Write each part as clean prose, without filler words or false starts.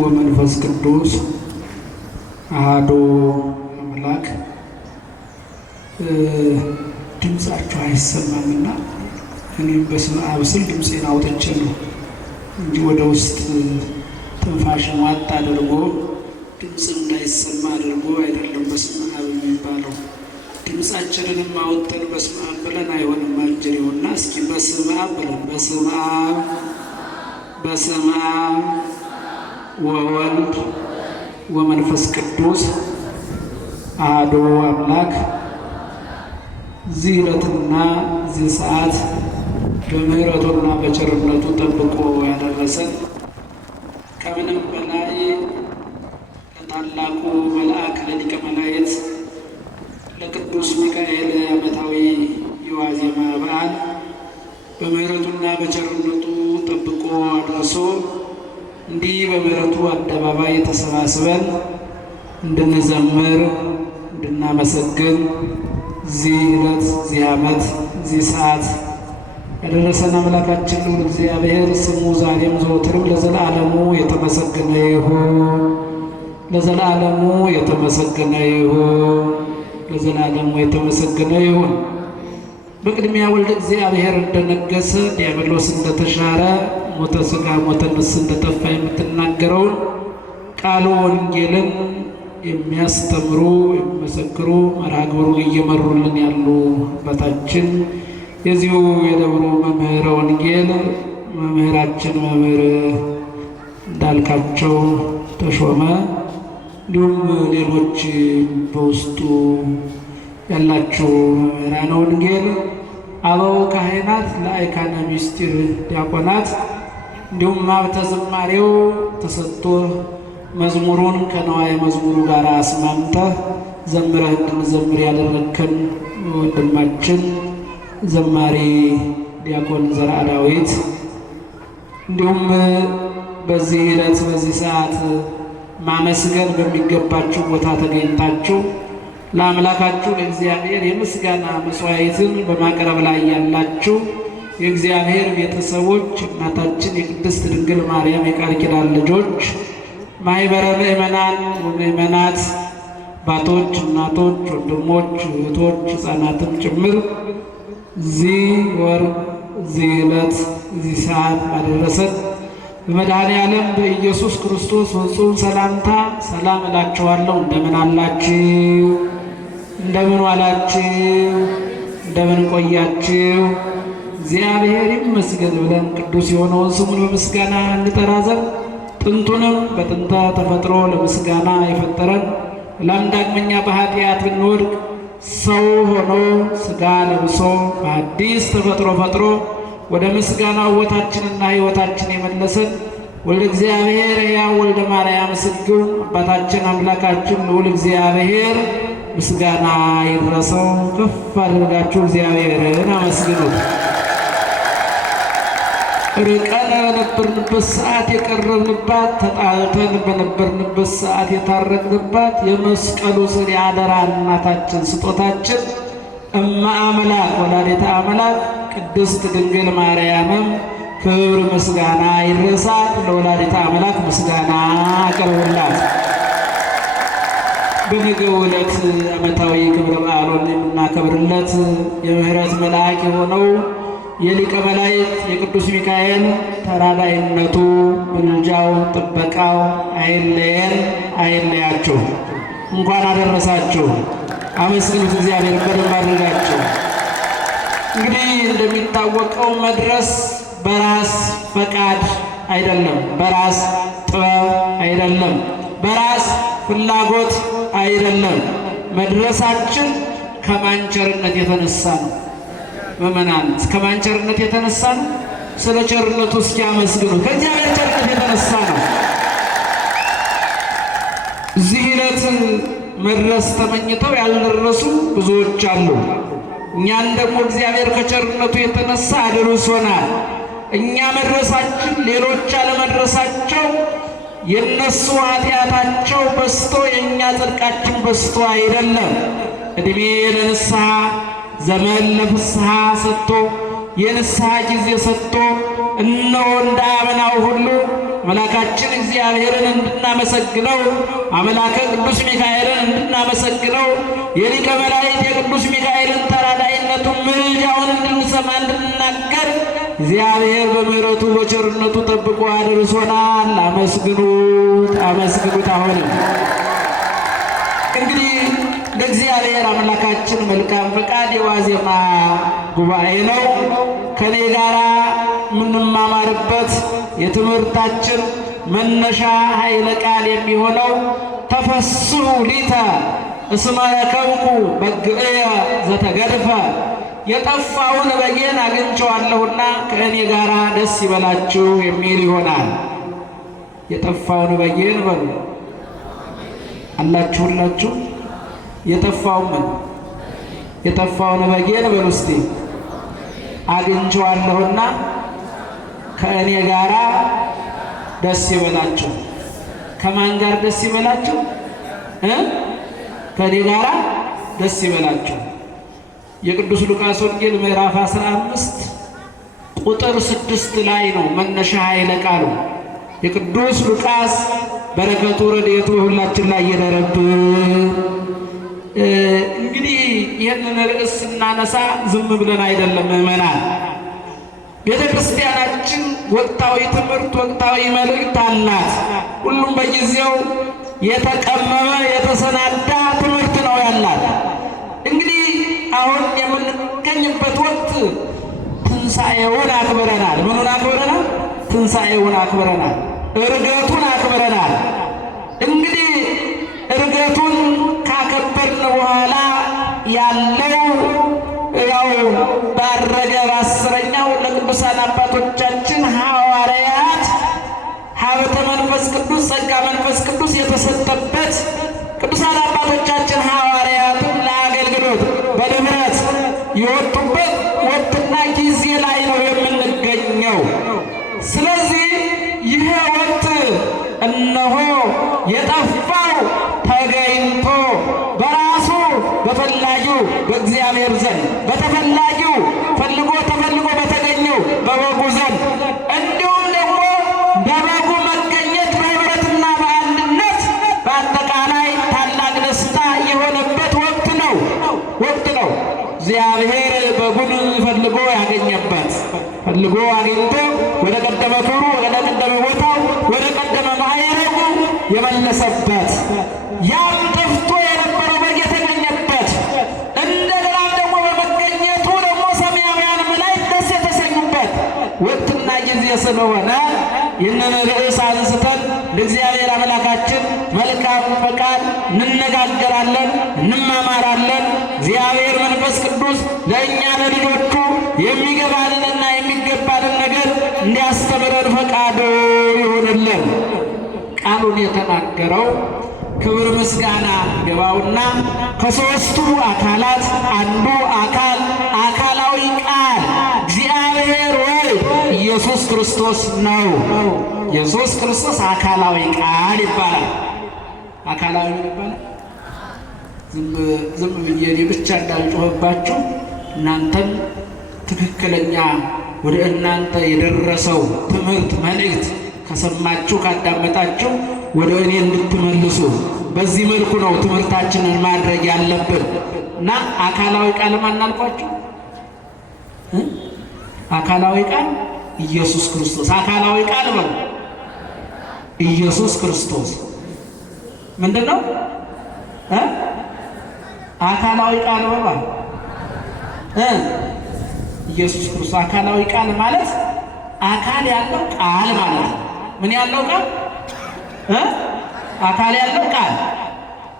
ወመንፈስ ቅዱስ አሐዱ አምላክ። ድምጻችሁ አይሰማምና እኔም በስመ አብ ስል ድምፄን አውጥቼ ነው እንጂ ወደ ውስጥ ትንፋሽን ዋጥ አድርጎ ድምፅ እንዳይሰማ አድርጎ አይደለም በስመ አብ የሚባለው። ድምፃችንንም አውጥተን በስመ አብ ብለን አይሆንም አልጀሪውና። እስኪ በስመ አብ ብለን በስመ አብ ወወልድ ወመንፈስ ቅዱስ አሐዱ አምላክ። እዚህ ዕለትና እዚህ ሰዓት በምሕረቱና በቸርነቱ ጠብቆ ያደረሰን ከምንም በላይ ለታላቁ መልአክ ለሊቀ መላእክት ለቅዱስ ሚካኤል ዓመታዊ የዋዜማ በዓል በምሕረቱና በቸርነቱ ጠብቆ አድርሶ እንዲህ በምሕረቱ አደባባይ ተሰባስበን እንድንዘምር እንድናመሰግን እዚህ ዕለት እዚህ ዓመት እዚህ ሰዓት ያደረሰን አምላካችን ልዑል እግዚአብሔር ስሙ ዛሬም ዘወትርም ለዘላለሙ የተመሰገነ ይሁን። ለዘላለሙ የተመሰገነ ይሁን። ለዘላለሙ የተመሰገነ ይሁን። በቅድሚያ ወልደ እግዚአብሔር እንደነገሰ ዲያብሎስ እንደተሻረ ሞተ ሥጋ ሞተ ነፍስ እንደጠፋ የምትናገረውን ቃሉ ወንጌልን የሚያስተምሩ የሚመሰክሩ መርሐ ግብሩን እየመሩልን ያሉ አባታችን የዚሁ የደብሩ መምህረ ወንጌል መምህራችን መምህር እንዳልካቸው ተሾመ፣ እንዲሁም ሌሎች በውስጡ ያላቸው መምህራነ ወንጌል፣ አበው ካህናት፣ ለአይካነ ምስጢር ዲያቆናት፣ እንዲሁም ሀብተ ዝማሬው ተሰጥቶ መዝሙሩን ከነዋየ መዝሙሩ ጋር አስማምተህ ዘምረህ እንድንዘምር ያደረግከን ወንድማችን ዘማሪ ዲያቆን ዘርአ ዳዊት፣ እንዲሁም በዚህ ዕለት በዚህ ሰዓት ማመስገን በሚገባችሁ ቦታ ተገኝታችሁ ለአምላካችሁ ለእግዚአብሔር የምስጋና መስዋዕትን በማቅረብ ላይ ያላችሁ የእግዚአብሔር ቤተሰቦች፣ እናታችን የቅድስት ድንግል ማርያም የቃል ኪዳን ልጆች፣ ማኅበረ ምእመናን ወምእመናት፣ አባቶች፣ እናቶች፣ ወንድሞች፣ እህቶች፣ ሕፃናትም ጭምር እዚህ ወር እዚህ ዕለት እዚህ ሰዓት አደረሰን በመድኃኔ ዓለም በኢየሱስ ክርስቶስ ፍጹም ሰላምታ ሰላም እላችኋለሁ። እንደምን አላችሁ? እንደምን ዋላችሁ? እንደምን ቆያችሁ? እግዚአብሔር ይመስገን ብለን ቅዱስ የሆነውን ስሙን በምስጋና እንጠራ ዘንድ ጥንቱንም በጥንተ ተፈጥሮ ለምስጋና የፈጠረን ለም ዳግመኛ በኃጢአት ብንወድቅ ሰው ሆኖ ሥጋ ለብሶ በአዲስ ተፈጥሮ ፈጥሮ ወደ ምስጋናው ቦታችንና ሕይወታችን የመለሰን ወልደ እግዚአብሔር ሕያው ወልደ ማርያም ስግው አባታችን አምላካችን ልዑል እግዚአብሔር ምስጋና ይድረሰው። ከፍ አድርጋችሁ እግዚአብሔርን አመስግኑት። ርቀን በነበርንበት ሰዓት የቀረብንባት፣ ተጣልተን በነበርንበት ሰዓት የታረቅንባት የመስቀሉ ስር የአደራ እናታችን ስጦታችን እመ አምላክ ወላዲተ አምላክ ቅድስት ድንግል ማርያምም ክብር ምስጋና ይድረሳት። ለወላዲተ አምላክ ምስጋና አቅርቡላት። በነገው ዕለት ዓመታዊ ክብረ በዓሉን የምናከብርለት የምህረት መልአክ የሆነው የሊቀ መላእክት የቅዱስ ሚካኤል ተራዳኢነቱ፣ ምልጃው፣ ጥበቃው አይለየን አይለያችሁ። እንኳን አደረሳችሁ። አመስግኑት እግዚአብሔር በደንብ አድርጋችሁ። እንግዲህ እንደሚታወቀው መድረስ በራስ ፈቃድ አይደለም፣ በራስ ጥበብ አይደለም፣ በራስ ፍላጎት አይደለም። መድረሳችን ከማን ቸርነት የተነሳ ነው? ምእመናን ከማን ቸርነት የተነሳ ነው? ስለ ቸርነቱ እስኪ አመስግኑ። ከእግዚአብሔር ቸርነት የተነሳ ነው። እዚህ ዕለት መድረስ ተመኝተው ያልደረሱ ብዙዎች አሉ። እኛን ደግሞ እግዚአብሔር ከቸርነቱ የተነሳ አድርሶናል። እኛ መድረሳችን ሌሎች አለመድረሳቸው የነሱ ኃጢአታቸው በስቶ የእኛ ጽድቃችን በስቶ አይደለም። ዕድሜ ለንስሐ ዘመን ለፍስሐ ሰጥቶ የንስሐ ጊዜ ሰጥቶ እነሆ እንደ አምናው ሁሉ አምላካችን እግዚአብሔርን እንድናመሰግነው አምላከ ቅዱስ ሚካኤልን እንድናመሰግነው የሊቀ መላእክት የቅዱስ ሚካኤልን ተራዳኢነቱን ምልጃውን እንድንሰማ እንድንናገር እግዚአብሔር በምሕረቱ በቸርነቱ ጠብቆ አድርሶናል። አመስግኑት፣ አመስግኑት። አሁንም እንግዲህ ለእግዚአብሔር አምላካችን መልካም ፈቃድ የዋዜማ ጉባኤ ነው። ከኔ ጋራ የምንማማርበት የትምህርታችን መነሻ ኃይለ ቃል የሚሆነው ተፈስሑ ሊተ እስመ ረከብኩ በግዕየ ዘተገድፈ፣ የጠፋውን በጌን አግኝቼዋለሁና ከእኔ ጋራ ደስ ይበላችሁ የሚል ይሆናል። የጠፋውን በጌን በሉ አላችሁላችሁ። የጠፋው ምን የጠፋውን በጌን በሉ እስቲ አግኝቼዋለሁና ከእኔ ጋራ ደስ ይበላችሁ። ከማን ጋር ደስ ይበላችሁ? ከእኔ ጋራ ደስ ይበላችሁ። የቅዱስ ሉቃስ ወንጌል ምዕራፍ 15 ቁጥር 6 ላይ ነው መነሻ ኃይለ ቃሉ። የቅዱስ ሉቃስ በረከቱ ረድኤቱ ሁላችን ላይ ይደረብን። እንግዲህ ይህንን ርዕስ ስናነሳ ዝም ብለን አይደለም ምእመናን። ቤተ ክርስቲያናችን ወቅታዊ ትምህርት፣ ወቅታዊ መልእክት አላት። ሁሉም በጊዜው የተቀመመ የተሰናዳ ትምህርት ነው ያላት። እንግዲህ አሁን የምንገኝበት ወቅት ትንሣኤውን አክብረናል። ምኑን አክብረናል? ትንሣኤውን አክብረናል። ዕርገቱን አክብረናል። እንግዲህ ዕርገቱን ካከበርን በኋላ ያለው ያው ባረገ በአስረኛው ለቅዱሳን አባቶቻችን ሐዋርያት ሀብተ መንፈስ ቅዱስ ጸጋ መንፈስ ቅዱስ የተሰጠበት ቅዱሳን አባቶቻችን ሐዋርያትም ለአገልግሎት በድፍረት የወጡበት ወቅትና ጊዜ ላይ ነው የምንገኘው። ስለዚህ ይህ ወቅት እነሆ የጠፋው ተገኝቶ በራሱ በፈላጊው በእግዚአብሔር ዘንድ በተፈላጊው ፈልጎ ተፈልጎ በተገኘው በበጉ ዘንድ እንዲሁም ደግሞ በበጉ መገኘት በኅብረትና በአንድነት በአጠቃላይ ታላቅ ደስታ የሆነበት ወቅት ነው። እግዚአብሔር በጉን ፈልጎ ያገኘበት ፈልጎ አግኝቶ ወደ ቀደመ ክብሩ ወደ ቀደመ ቦታው ወደ ቀደመ ማዕረጉ የመለሰበት ያም ጠፍቶ የነበረው በግ የተገኘበት እንደገናም ደግሞ በመገኘቱ ደግሞ ሰማያውያን መላእክት ደስ የተሰኙበት ወቅትና ጊዜ ስለሆነ ይህንን ርዕስ አንስተን ለእግዚአብሔር አምላካችን መልካም ፈቃድ እንነጋገራለን፣ እንማማራለን። እግዚአብሔር መንፈስ ቅዱስ ለእኛ ለልጆቹ የሚገባንንና የሚገባንን ነገር እንዲያስተምረን ፈቃዱ ይሁንልን። ቃሉን የተናገረው ክብር ምስጋና ይገባውና ከሦስቱ አካላት አንዱ አካል አካላዊ ቃል እግዚአብሔር ወልድ ኢየሱስ ክርስቶስ ነው። ኢየሱስ ክርስቶስ አካላዊ ቃል ይባላል። አካላዊ ይባላል። ዝም ብዬ እኔ ብቻ እንዳልጮህባችሁ እናንተም ትክክለኛ ወደ እናንተ የደረሰው ትምህርት መልእክት ከሰማችሁ ካዳመጣችሁ ወደ እኔ እንድትመልሱ በዚህ መልኩ ነው ትምህርታችንን ማድረግ ያለብን እና አካላዊ ቃል ማን አልኳችሁ? አካላዊ ቃል ኢየሱስ ክርስቶስ። አካላዊ ቃል ነው ኢየሱስ ክርስቶስ። ምንድን ነው አካላዊ ቃል ነው? ኢየሱስ ክርስቶስ አካላዊ ቃል ማለት አካል ያለው ቃል ማለት ነው። ምን ያለው ቃል? አካል ያለው ቃል።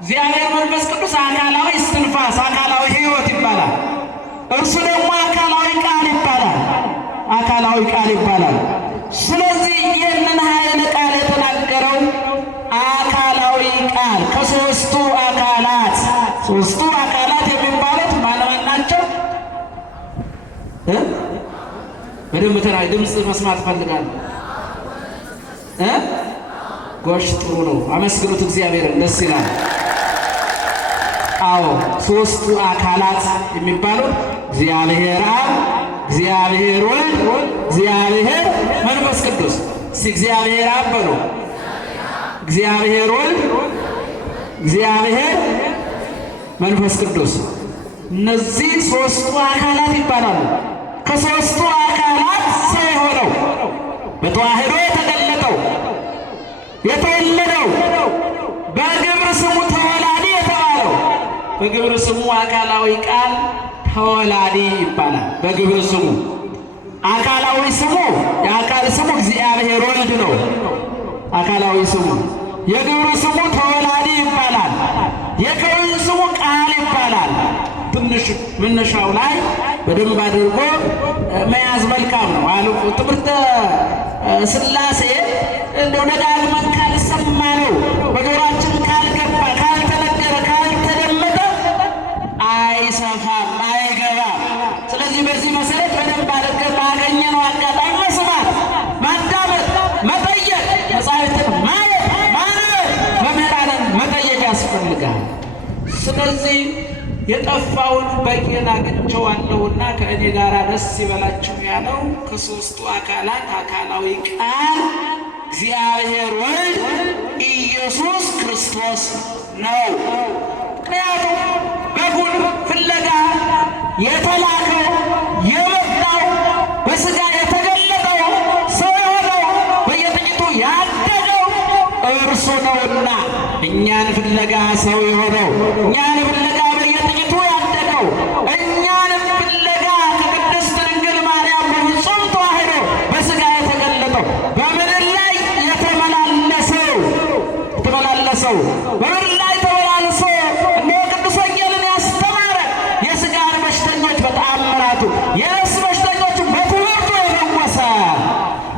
እግዚአብሔር መንፈስ ቅዱስ አካላዊ እስትንፋስ፣ አካላዊ ሕይወት ይባላል። እርሱ ደግሞ አካላዊ ቃል ይባላል። አካላዊ ቃል ይባላል። ስለዚህ ይህንን ኃይለ ቃል የተናገረው አካላዊ ቃል ከሦስቱ አካላት ሦስቱ አካላት የሚባሉት ማን ማን ናቸው? በደንብ ተናገር። ድምፅ መስማት ፈልጋለሁ። ጎሽ፣ ጥሩ ነው። አመስግኑት እግዚአብሔርን፣ ደስ ይላል። አዎ፣ ሦስቱ አካላት የሚባሉት እግዚአብሔር አብ፣ እግዚአብሔር ወልድ፣ እግዚአብሔር መንፈስ ቅዱስ እግዚአብሔር አብ በሉ፣ እግዚአብሔር ወልድ፣ እግዚአብሔር መንፈስ ቅዱስ። እነዚህ ሦስቱ አካላት ይባላሉ። ከሦስቱ አካላት ሰው የሆነው በተዋህዶ የተገለጠው የተወለደው በግብር ስሙ ተወላዲ የተባለው በግብር ስሙ አካላዊ ቃል ተወላዲ ይባላል። በግብር ስሙ አካላዊ ስሙ የአካል ስሙ እግዚአብሔር ወልድ ነው። አካላዊ ስሙ የግብር ስሙ ተወላዲ ይባላል። የከውን ስሙ ቃል ይባላል። ትንሽ መነሻው ላይ በደንብ አድርጎ መያዝ መልካም ነው። አልፎ ትምህርተ ሥላሴ እንደው ደጋግመን ካልሰማነው በጆሯችን ካልገባ ካልተነገረ ካልተደመጠ አይሰፋም፣ አይገባም። ስለዚህ በዚህ መሰረት በደንብ አድርገን ባገኘነው አጋጣሚ መስማት፣ ማዳመጥ፣ መጠየቅ፣ መጻሕፍትን ማየት፣ ማንበብ፣ መምህራንን መጠየቅ ያስፈልጋል። ስለዚህ የጠፋውን በጌን አግኝቼዋለሁና ከእኔ ጋር ደስ ይበላችሁ ያለው ከሦስቱ አካላት አካላዊ ቃል እግዚአብሔር ወልድ ኢየሱስ ክርስቶስ ነው። ምክንያቱም በጉን ፍለጋ የተላከው የመጣው በሥጋ የተገለጠው ሰው የሆነው በየጥቂቱ ያደገው እርሱ ነውና እኛን ፍለጋ ሰው የሆነው እኛን ፍለጋ በየጥቂቱ ያደገው እኛንም ፍለጋ ከቅድስት ድንግል ማርያም በፍጹም ተዋህዶ በሥጋ የተገለጠው በምድር ላይ የተመላለሰው በምድር ላይ ተመላልሶ እነሆ ቅዱስ ወንጌልን ያስተማረ የሥጋን በሽተኞች በተአምራቱ የነፍስ በሽተኞች በትምህርቱ የፈወሰ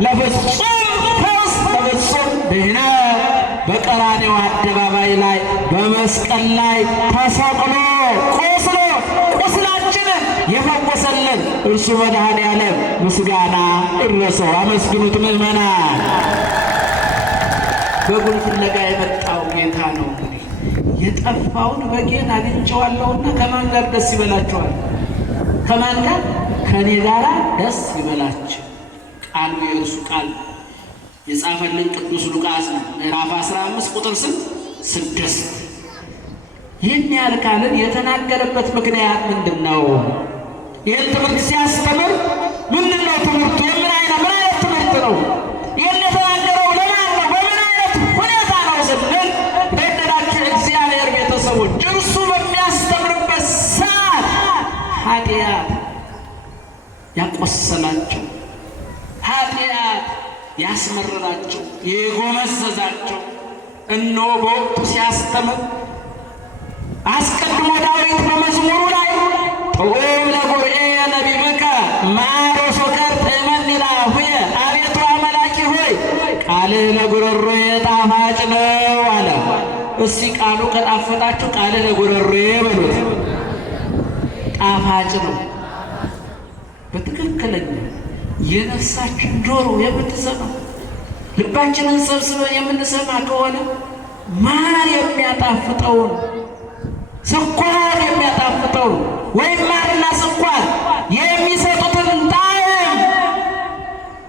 ለፍጹም ፈውስ ለፍጹም ድኅነት በቀራንዮ አደባባይ ላይ በመስቀል ላይ ተሰቅሎ ቆስሎ ቁስላችንን የፈወሰልን እርሱ መድኃኔዓለም ምስጋና ይድረሰው። አመስግኑት ምእመናን። በጉን ፍለጋ የመጣው ጌታ ነው። እንግዲህ የጠፋውን በጌን አግኝቼዋለሁና ከማን ጋር ደስ ይበላችኋል? ከማን ጋር? ከእኔ ጋር ደስ ይበላችሁ። ቃሉ የእርሱ ቃል የጻፈልን ቅዱስ ሉቃስ ነው። ምዕራፍ 15 ቁጥር 6 ይህን ያህል ቃልን የተናገረበት ምክንያት ምንድን ነው? ይህን ትምህርት ሲያስተምር ምንድን ነው ትምህርቱ? ምን አይነት ትምህርት ነው? ይህን የተናገረው ለማን ነው? በምን አይነት ሁኔታ ነው ስንል የተወደዳችሁ እግዚአብሔር ቤተሰቦች እርሱ በሚያስተምርበት ሰዓት ኃጢአት ያቆሰላቸው፣ ኃጢአት ያስመረራቸው፣ የጎመዘዛቸው እነሆ በወቅቱ ሲያስተምር አስቀድሞ ዳዊት በመዝሙሩ ላይ ጥዑም ለጉርኤ ነቢብከ ማሮሶ ከርት እመኒላ ሁየ አቤቱ አምላኬ ሆይ ቃልህ ለጉሮሮዬ ጣፋጭ ነው አለ። እስቲ ቃሉ ከጣፈጣችሁ ቃልህ ለጉሮሮዬ በሉት። ጣፋጭ ነው። በትክክለኛ የነፍሳችን ጆሮ የምትሰማ ልባችንን ሰብስበን የምንሰማ ከሆነ ማር የሚያጣፍጠውን ስኳር የሚያጣፍጠውን ወይም ማርና ስኳር የሚሰጡትን ጣዕም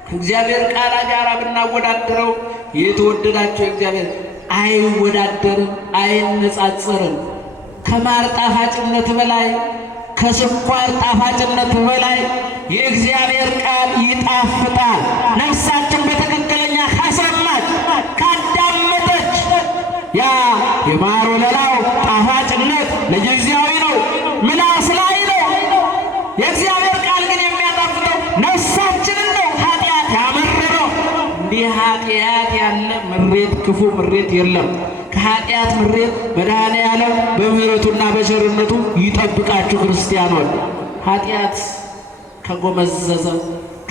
ከእግዚአብሔር ቃል ጋር ብናወዳድረው የተወደዳቸው እግዚአብሔር አይወዳደርም፣ አይነጻጸርም። ከማር ጣፋጭነት በላይ ከስኳር ጣፋጭነት በላይ የእግዚአብሔር ቃል ይጣፍጣል። ነፍሳችን በትክክለኛ ካሰማች ካዳመጠች ያ የማር ወለላው ጣፋጭነት ለጊዜያዊ ነው፣ ምላስ ላይ ነው። የእግዚአብሔር ቃል ግን የሚያጣፍጠው ነፍሳችንን ነው። ኃጢአት ያመረረው እንዲህ ኃጢአት ያለ ምሬት ክፉ ምሬት የለም። ከኃጢአት ምሬት መድኃኔዓለም በምሕረቱና በቸርነቱ ይጠብቃችሁ ክርስቲያኖች። ኃጢአት ከጎመዘዘ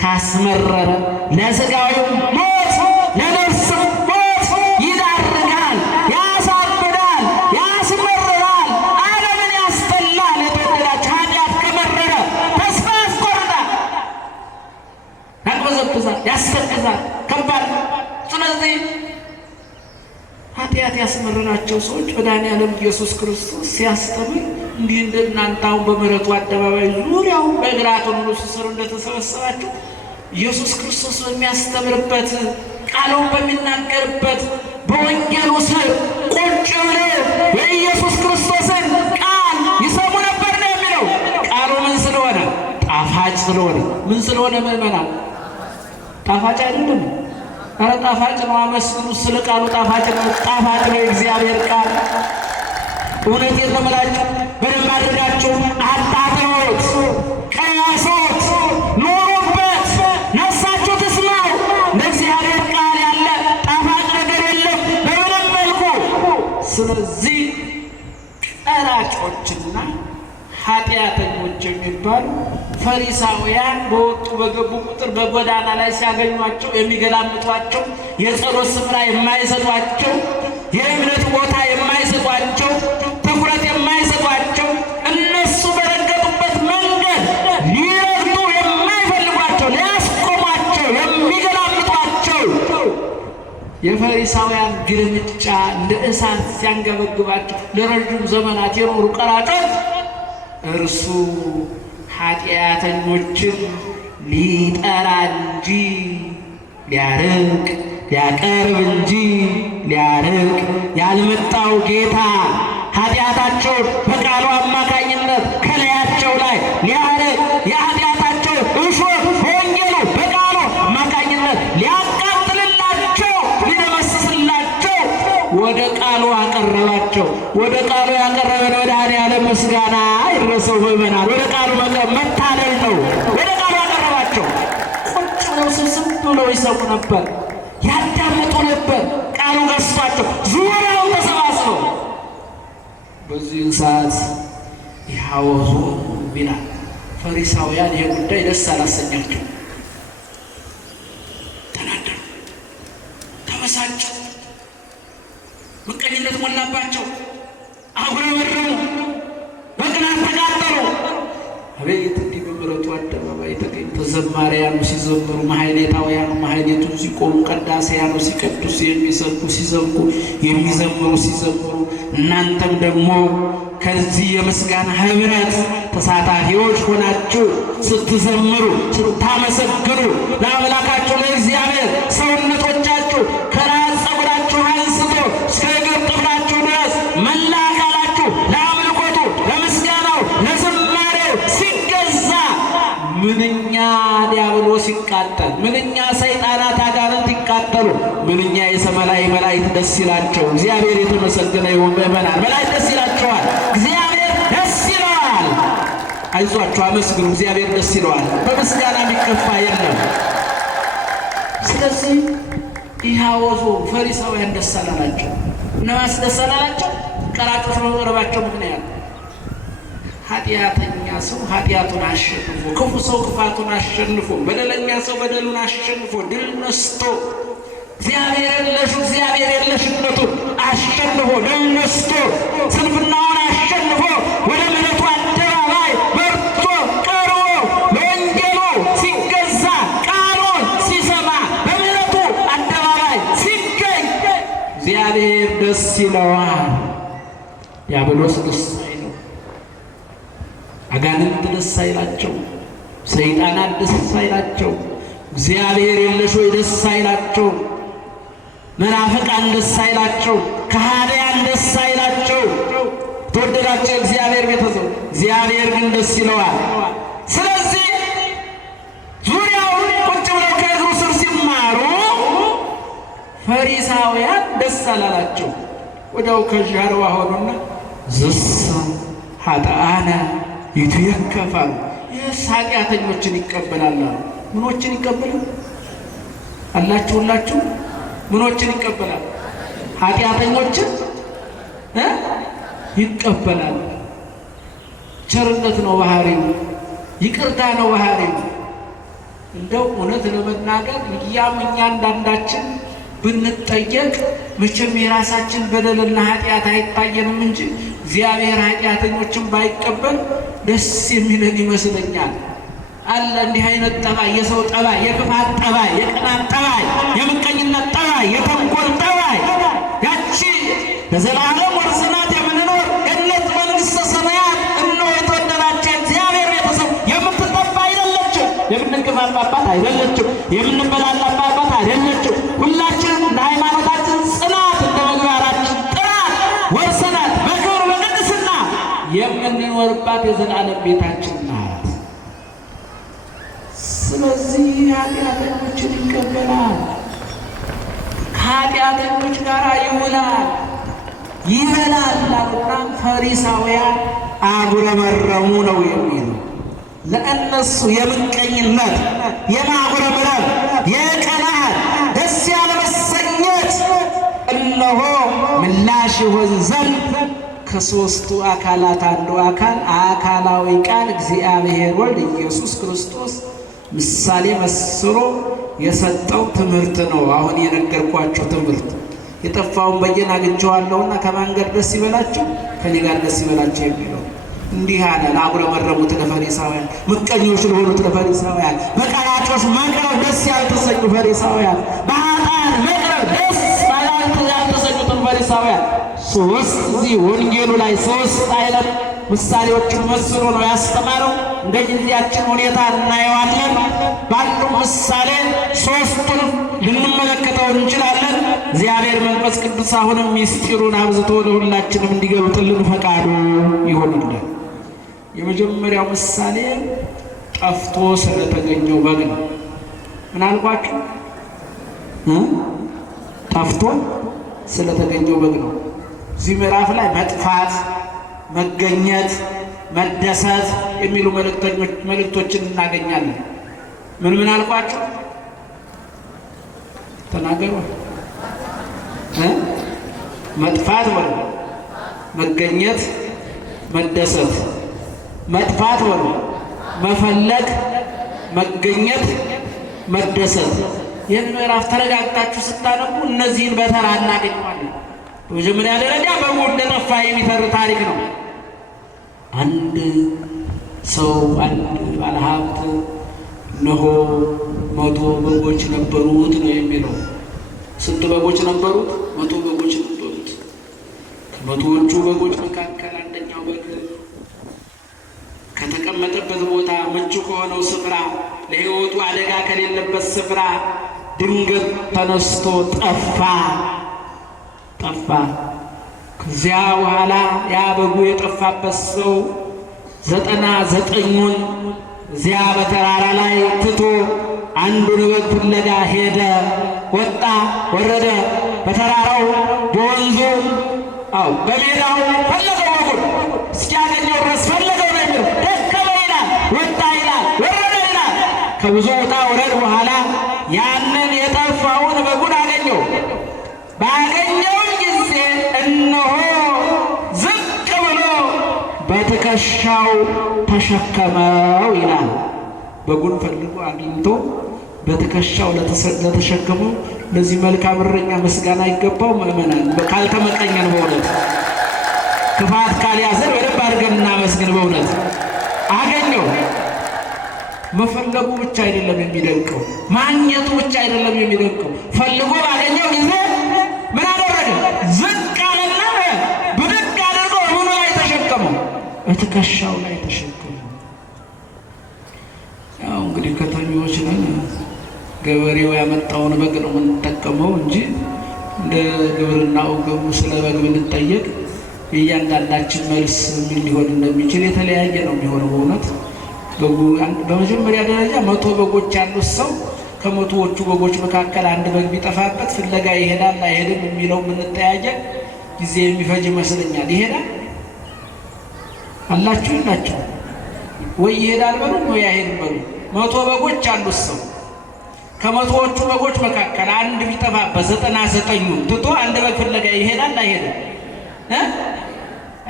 ካስመረረ ለሥጋዊ ሞት ለነፍስም ሞት ይዳርጋል፣ ያሳብዳል፣ ያስመርራል፣ ዓለምን ያስጠላል። የተወደዳችሁ ኃጢአት ከመረረ ተስፋ ያስቆርጣል፣ ያቅበዘብዛል፣ ያስተክዛል፣ ከባድ። ስለዚህ ኃጢአት ያስመረራቸው ሰዎች መድኃኔዓለም ኢየሱስ ክርስቶስ ሲያስተምር እንዲህ እንደናንተ አሁን በምሕረቱ አደባባይ ዙሪያው በእግራቱ ሁሉ ስር እንደተሰበሰባችሁ ኢየሱስ ክርስቶስ በሚያስተምርበት ቃሉን በሚናገርበት በወንጌሉ ስር ቁጭ ብለው የኢየሱስ ክርስቶስን ቃል ይሰሙ ነበር ነው የሚለው። ቃሉ ምን ስለሆነ? ጣፋጭ ስለሆነ። ምን ስለሆነ ምዕመናን? ጣፋጭ አይደለም? ኧረ ጣፋጭ ነው። አመስግኑ። ስለ ቃሉ ጣፋጭ ነው። ጣፋጭ ነው የእግዚአብሔር ቃል። እውነቴን ነው የምላችሁ። በደንብ አድርጋችሁ አጣጥሙት፣ ቀያሱት፣ ኑሩበት፣ ነፍሳችሁ ትስማው። እንደ እግዚአብሔር ቃል ያለ ጣፋጭ ነገር የለም በምንም መልኩ። ስለዚህ ቀራጮችና ኃጢአተኞች የሚባሉ ፈሪሳውያን በወጡ በገቡ ቁጥር በጎዳና ላይ ሲያገኟቸው የሚገላምጧቸው፣ የጸሎት ስፍራ የማይሰጧቸው፣ የእምነት ቦታ የማይሰጧቸው፣ ትኩረት የማይሰጧቸው፣ እነሱ በረገጡበት መንገድ ሊረግጡ የማይፈልጓቸው፣ ሊያስቆሟቸው የሚገላምጧቸው የፈሪሳውያን ግልምጫ እንደ እሳት ሲያንገበግባቸው ለረጅም ዘመናት የኖሩ ቀራጮች እርሱ ኃጢአተኞችን ሊጠራ እንጂ ሊያርቅ ሊያቀርብ እንጂ ሊያርቅ ያልመጣው ጌታ ኃጢአታቸውን በቃሉ አማካኝነት ከላያቸው ላይ ሊያርቅ የኃጢአታቸው እሾህ በወንጌሉ በቃሉ አማካኝነት ሊያቃጥልላቸው ሊደመስስላቸው ወደ ቃሉ አቀረባቸው። ወደ ቃሉ ያቀረበን መድኃኔዓለም ምስጋና ይድረሰው። ምዕመናን ወደ ቃሉ መታደል ነው። ወደ ቃሉ አቀረባቸው። ቁጭ ብለው ስብስብ ብለው ይሰሙ ነበር፣ ያዳምጡ ነበር። ቃሉ ገዝቷቸው ዙሪያው ተሰባስበው በዚህን ሰዓት ይሐወዙ ይላል። ፈሪሳውያን ይህ ጉዳይ ደስ አላሰኛቸው። ተናደሩ፣ ተበሳጩ፣ ምቀኝነት ሞላባቸው፣ አጉረመረሙ፣ በቅናት ተቃጠሉ። አቤት እንዲህ በምሕረቱ አደባባይ ተገኝቶ ዘማሪያኑ ሲዘምሩ፣ ማሕሌታውያኑ ማሕሌቱን ሲቆሙ፣ ቀዳሴያኑ ሲቀድሱ፣ የሚሰብኩ ሲሰብኩ፣ የሚዘምሩ ሲዘምሩ፣ እናንተም ደግሞ ከዚህ የምስጋና ህብረት ተሳታፊዎች ሆናችሁ ስትዘምሩ ስታመሰግኑ ለአምላካችሁ ለእግዚአብሔር ሰውነቶቻችሁ ከራስ ፀጉራችሁ አንስቶ እስከ እግር ጥፍራችሁ ድረስ መላ አካላችሁ ለአምልኮቱ ለምስጋናው ለዝማሬው ሲገዛ ምንኛ ዲያብሎስ ሲቃጠል፣ ምንኛ ሰይጣናት አጋንንት ይቃጠሉ፣ ምንኛ የሰማይ መላእክት ደስ ይላቸው። እግዚአብሔር የተመሰገነ ይሁን። ምዕመናን መላእክት ደስ ይላቸዋል። እግዚአብሔር ደስ ይለዋል። አይዟችሁ፣ አመስግኑ። እግዚአብሔር ደስ ይለዋል። በምስጋና የሚከፋ የለም። ስለዚህ ይሐወዙ ፈሪሳውያን ደስ አላላቸው። እነማስ ደስ አላላቸው? ቀራጮች በመቅረባቸው ምክንያት ኃጢአተኛ ሰው ኃጢአቱን አሸንፎ፣ ክፉ ሰው ክፋቱን አሸንፎ፣ በደለኛ ሰው በደሉን አሸንፎ ድል ነስቶ እግዚአብሔር የለሽነቱን አሸንፎ ድል ነስቶ ስንፍናውን አሸንፎ ወደ ምሕረቱ አደባባይ በርቶ ቀርቦ ለወንጌሉ ሲገዛ ቃሉን ሲሰማ በምሕረቱ አደባባይ ሲገኝ እግዚአብሔር ደስ ይለዋል። ዲያብሎስ ደስ አይለው፣ አጋንንት ደስ አይላቸው፣ ሰይጣናት ደስ አይላቸው፣ እግዚአብሔር የለሾች ደስ አይላቸው፣ መናፍቃን ደስ አይላቸው፣ ከሃዲያን ደስ አይላቸው። ተወደዳቸው እግዚአብሔር ቤተሰብ፣ እግዚአብሔር ግን ደስ ይለዋል። ስለዚህ ዙሪያውን ቁጭ ብለው ከእግሩ ስር ሲማሩ ፈሪሳውያን ደስ አላላቸው። ወዲያው ከጀርባ ሆኑና ዝስ ኃጥአነ ይትየከፋሉ፣ ይህስ ኃጢአተኞችን ይቀበላል አሉ። ምኖችን ይቀበላል አላችሁላችሁ? ምኖችን ይቀበላል? ኃጢአተኞችን ይቀበላል። ቸርነት ነው ባህሪው፣ ይቅርታ ነው ባህሪው። እንደው እውነት ለመናገር እያንዳንዳችን ብንጠየቅ መቼም የራሳችን በደልና ኃጢአት አይታየንም እንጂ እግዚአብሔር ኃጢአተኞችን ባይቀበል ደስ የሚለን ይመስለኛል። አለ እንዲህ አይነት ጠባይ፣ የሰው ጠባይ፣ የክፋት ጠባይ፣ የቅናት ጠባይ፣ የምቀኝነት ጠባይ፣ የተንኮል ጠባይ፣ ያቺ ለዘላለም ወርሰናት የምንኖር ገነት መንግሥተ ሰማያት እነሆ የተወደዳችሁ እግዚአብሔር ቤተሰብ የምትጠፋ አይደለችም። የምንገፋፋባት አይደለችም። የምንበላላባት አይደለችም። ሁላ የምንኖርባት የዘላለም ቤታችን ናት። ስለዚህ ኃጢአተኞችን ይቀበላል፣ ከኃጢአተኞች ጋር ይውላል፣ ይበላል አሉና ፈሪሳውያን አጉረመረሙ ነው የሚለው። ለእነሱ የምቀኝነት፣ የማጉረምረም፣ የቅናት፣ ደስ ያለመሰኘት እነሆ ምላሽ ይሆን ዘንድ ከሦስቱ አካላት አንዱ አካል አካላዊ ቃል እግዚአብሔር ወልድ ኢየሱስ ክርስቶስ ምሳሌ መስሎ የሰጠው ትምህርት ነው። አሁን የነገርኳቸው ትምህርት የጠፋውን በየን አግኝቼዋለሁና ከማንገድ ደስ ይበላችሁ ከኔ ጋር ደስ ይበላችሁ የሚለው እንዲህ አለ። አጉረመረሙት ለፈሪሳውያን፣ ምቀኞች ለሆኑት ለፈሪሳውያን፣ በቀራጮች መቅረብ ደስ ያልተሰኙ ፈሪሳውያን፣ በኃጥአን መቅረብ ደስ ያልተሰኙትን ፈሪሳውያን ሶስት እዚህ ወንጌሉ ላይ ሶስት አይነት ምሳሌዎችን መስሎ ነው ያስተማረው። እንደ ጊዜያችን ሁኔታ እናየዋለን። ባሉ ምሳሌ ሶስቱን ልንመለከተው እንችላለን። እግዚአብሔር መንፈስ ቅዱስ አሁንም ምስጢሩን አብዝቶ ለሁላችንም እንዲገልጥልን ፈቃዱ ይሆንልን። የመጀመሪያው ምሳሌ ጠፍቶ ስለተገኘው በግ ነው። ምን አልኳችሁ? ጠፍቶ ስለተገኘው በግ ነው። እዚህ ምዕራፍ ላይ መጥፋት፣ መገኘት፣ መደሰት የሚሉ መልእክቶችን እናገኛለን። ምን አልኳችሁ? ተናገሩ። መጥፋት ወር መገኘት፣ መደሰት። መጥፋት ወር መፈለግ፣ መገኘት፣ መደሰት። ይህን ምዕራፍ ተረጋግጣችሁ ስታነቡ እነዚህን በተራ እናገኘዋለን። በመጀመሪያ ደረጃ በጉ እንደጠፋ የሚተር ታሪክ ነው። አንድ ሰው አንድ ባለሀብት እነሆ 100 በጎች ነበሩት ነው የሚለው። ስንት በጎች ነበሩት? 100 በጎች ነበሩት። ከ100ዎቹ በጎች መካከል አንደኛው በግ ከተቀመጠበት ቦታ ምቹ ከሆነው ስፍራ፣ ለሕይወቱ አደጋ ከሌለበት ስፍራ ድንገት ተነስቶ ጠፋ። ከዚያ በኋላ ያ በጉ የጠፋበት ሰው 99ን እዚያ በተራራ ላይ ትቶ አንዱን በግ ፍለጋ ሄደ። ወጣ ወረደ፣ በተራራው በወንዙ በሜዳው ፈለገው። በጉን እስኪያገኘው ድረስ ፈለገው ነው የሚለው። ደከመ ይላል፣ ወጣ ይላል፣ ወረደ ይላል። ከብዙ ውጣ ውረድ በኋላ ያንን የጠፋውን በጉን አገኘው። ባገኘው ጊዜ እነሆ ዝቅ ብሎ በትከሻው ተሸከመው ይላል። በጉን ፈልጎ አግኝቶ በትከሻው ለተሸከመው ለዚህ መልካም እረኛ ምስጋና ይገባው። ምእመናን ካልተመቀኘን በእውነት ክፋት ካልያዘን በደንብ አድርገን እናመስግን። በእውነት አገኘው። መፈለጉ ብቻ አይደለም የሚደንቀው፣ ማግኘቱ ብቻ አይደለም የሚደንቀው። ፈልጎ ባገኘው ጊዜ ምን አደረገ? ዝቅ አለና ብድግ አድርጎ ምኑ ላይ ተሸከመው? በትከሻው ላይ ተሸከመው። ያው እንግዲህ ከተሜዎች ነን፣ ገበሬው ያመጣውን በግ ነው የምንጠቀመው እንጂ እንደ ግብርናው ገቡ ስለ በግ ብንጠየቅ የእያንዳንዳችን መልስ ምን ሊሆን እንደሚችል የተለያየ ነው የሚሆነው። በእውነት በመጀመሪያ ደረጃ 100 በጎች ያሉት ሰው ከ100ዎቹ በጎች መካከል አንድ በግ ቢጠፋበት ፍለጋ ይሄዳል አይሄድም የሚለው የምንጠያየቅ ጊዜ የሚፈጅ ይመስለኛል። ይሄዳል አላችሁ ይላችሁ ወይ ይሄዳል በሉ ወይ አይሄድም በሉ። 100 በጎች ያሉት ሰው ከ100ዎቹ በጎች መካከል አንድ ቢጠፋበት 99ኙን ትቶ አንድ በግ ፍለጋ ይሄዳል አይሄድም?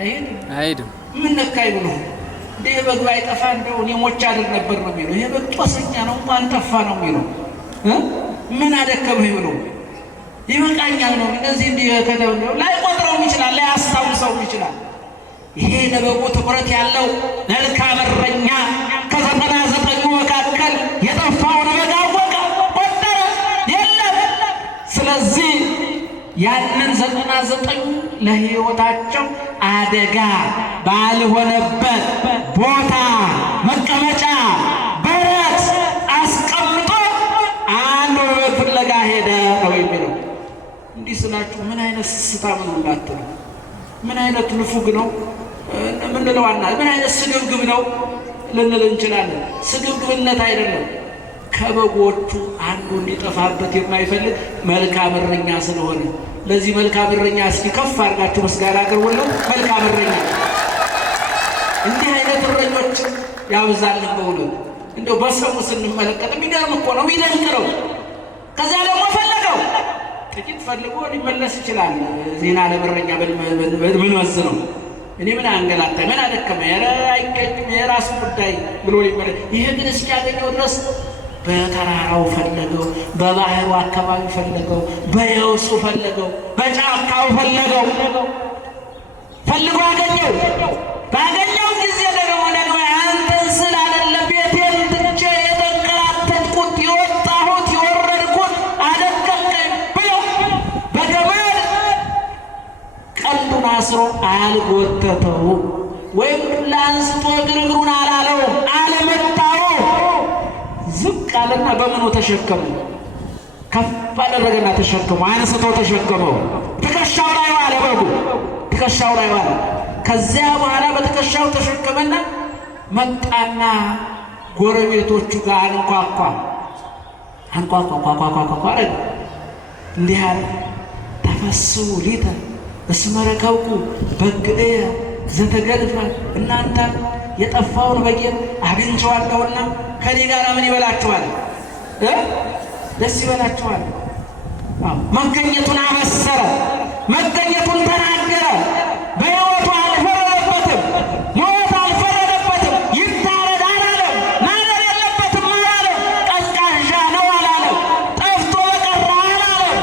አይሄድም። ምን ነካይ ብሎ ይሄ በግ ባይጠፋ እንደው እኔ ሞች አይደል ነበር ነው የሚለው። ይሄ በግ ጦሰኛ ነው እንኳን ጠፋ ነው የሚለው። ምን አደከመህ ብሎ ይበቃኛል ነው። እነዚህ እንዲህ ከተው ነው ላይ ቆጥረውም ይችላል፣ ላይ አስታውሰውም ይችላል። ይሄ ለበጉ ትኩረት ያለው መልካም እረኛ ከ99ኙ መካከል የጠፋውን በግ አወቀ፣ ቆጠረ፣ የለም። ስለዚህ ያንን 99 ለሕይወታቸው አደጋ ባልሆነበት ቦታ መቀመጫ በረት አስቀምጦ አንድ በግ ፍለጋ ሄደ ነው የሚለው። እንዲህ ስላችሁ ምን አይነት ስስታም ነው እንዳትሉ፣ ምን አይነት ንፉግ ነው ምን ለዋና ምን አይነት ስግብግብ ነው ልንል እንችላለን። ስግብግብነት አይደለም። ከበጎቹ አንዱ እንዲጠፋበት የማይፈልግ መልካም እረኛ ስለሆነ ለዚህ መልካም እረኛ እስኪ ከፍ አድርጋችሁ ምስጋና አቅርቡለት። መልካም እረኛ እንዲህ አይነት እረኞች ያብዛልን በእውነት። እንደው በሰሙ ስንመለከት የሚገርም እኮ ነው፣ የሚደንቅ ነው። ከዚያ ደግሞ ፈለገው ጥቂት ፈልጎ ሊመለስ ይችላል። ዜና ለእረኛ ምን ወዝነው እኔ ምን አንገላታኝ ምን አደከመ ኧረ አይገኝም የራሱ ጉዳይ ብሎ ሊመለስ። ይሄ ግን እስኪያገኘው ድረስ በተራራው ፈለገው፣ በባህሩ አካባቢ ፈለገው፣ በየውሱ ፈለገው፣ በጫካው ፈለገው፣ ፈልጎ አገኘው። ባገኘው ጊዜ ደግሞ አንተን ስል አይደለም ቤቴን ትቼ የተንከራተትኩት የወጣሁት የወረድኩት አደከምከኝ ብሎ በገመድ ቀንዱን አስሮ አልጎተተው ወይም ለአንስቶ እግሩን አላለው አለመታው። ዝቅ አለና በምኑ ተሸከመ? ከፍ አደረገና ተሸከመው። አንስቶ ተሸከመው። ትከሻው ላይ ዋለ። በጉ ትከሻው ላይ ዋለ። ከዚያ በኋላ በትከሻው ተሸከመና መጣና ጎረቤቶቹ ጋር አንኳኳ። እንዲህ አለ፣ ተፈስሑ ሊተ እስመ ረከብኩ በግዕየ ዘተገልፈ። እናንተ የጠፋውን በጌን አግኝቼዋለሁና ከኔ ጋር ምን ይበላችኋል? ደስ ይበላችኋል። መገኘቱን አበሰረ፣ መገኘቱን ተናገረ። በሕይወቱ አልፈረደበትም፣ ሞት አልፈረደበትም። ይታረድ አላለም፣ ማረድ የለበትም አላለም። ቀዝቃዣ ነው አላለም፣ ጠፍቶ በቀረ አላለም።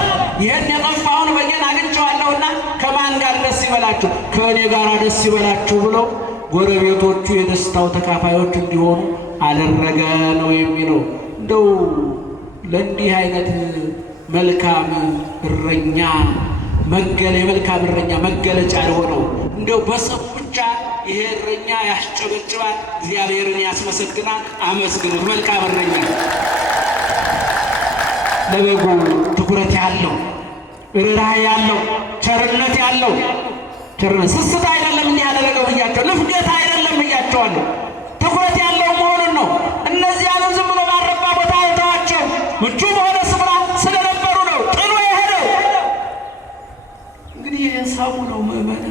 ይህን የጠፋውን በጌን አግኝቼዋለሁና ከማን ጋር ደስ ይበላችሁ? ከእኔ ጋር ደስ ይበላችሁ ብሎ ጎረቤቶቹ የደስታው ተካፋዮች እንዲሆኑ አደረገ ነው የሚለው። እንደው ለእንዲህ አይነት መልካም እረኛ የመልካም እረኛ መገለጫ የሆነው እንደው በሰሙ ብቻ ይሄ እረኛ ያስጨበጭባል፣ እግዚአብሔርን ያስመሰግናል። አመስግኑት። መልካም እረኛ ለበጉ ትኩረት ያለው ርኅራኄ ያለው ቸርነት ያለው ቸርነት ስስት አይደለም እንዲህ ያደረገው ብያቸው፣ ንፍገት አይደለም ብያቸዋለሁ። ትኩረት ያለው መሆኑን ነው። እነዚያንም ዝም ብሎ ባረባ ቦታ አልተዋቸው። ምቹ በሆነ ስፍራ ስለነበሩ ነው ጥሎ የሄደው። እንግዲህ ይህ ሰሙ ነው ምእመን።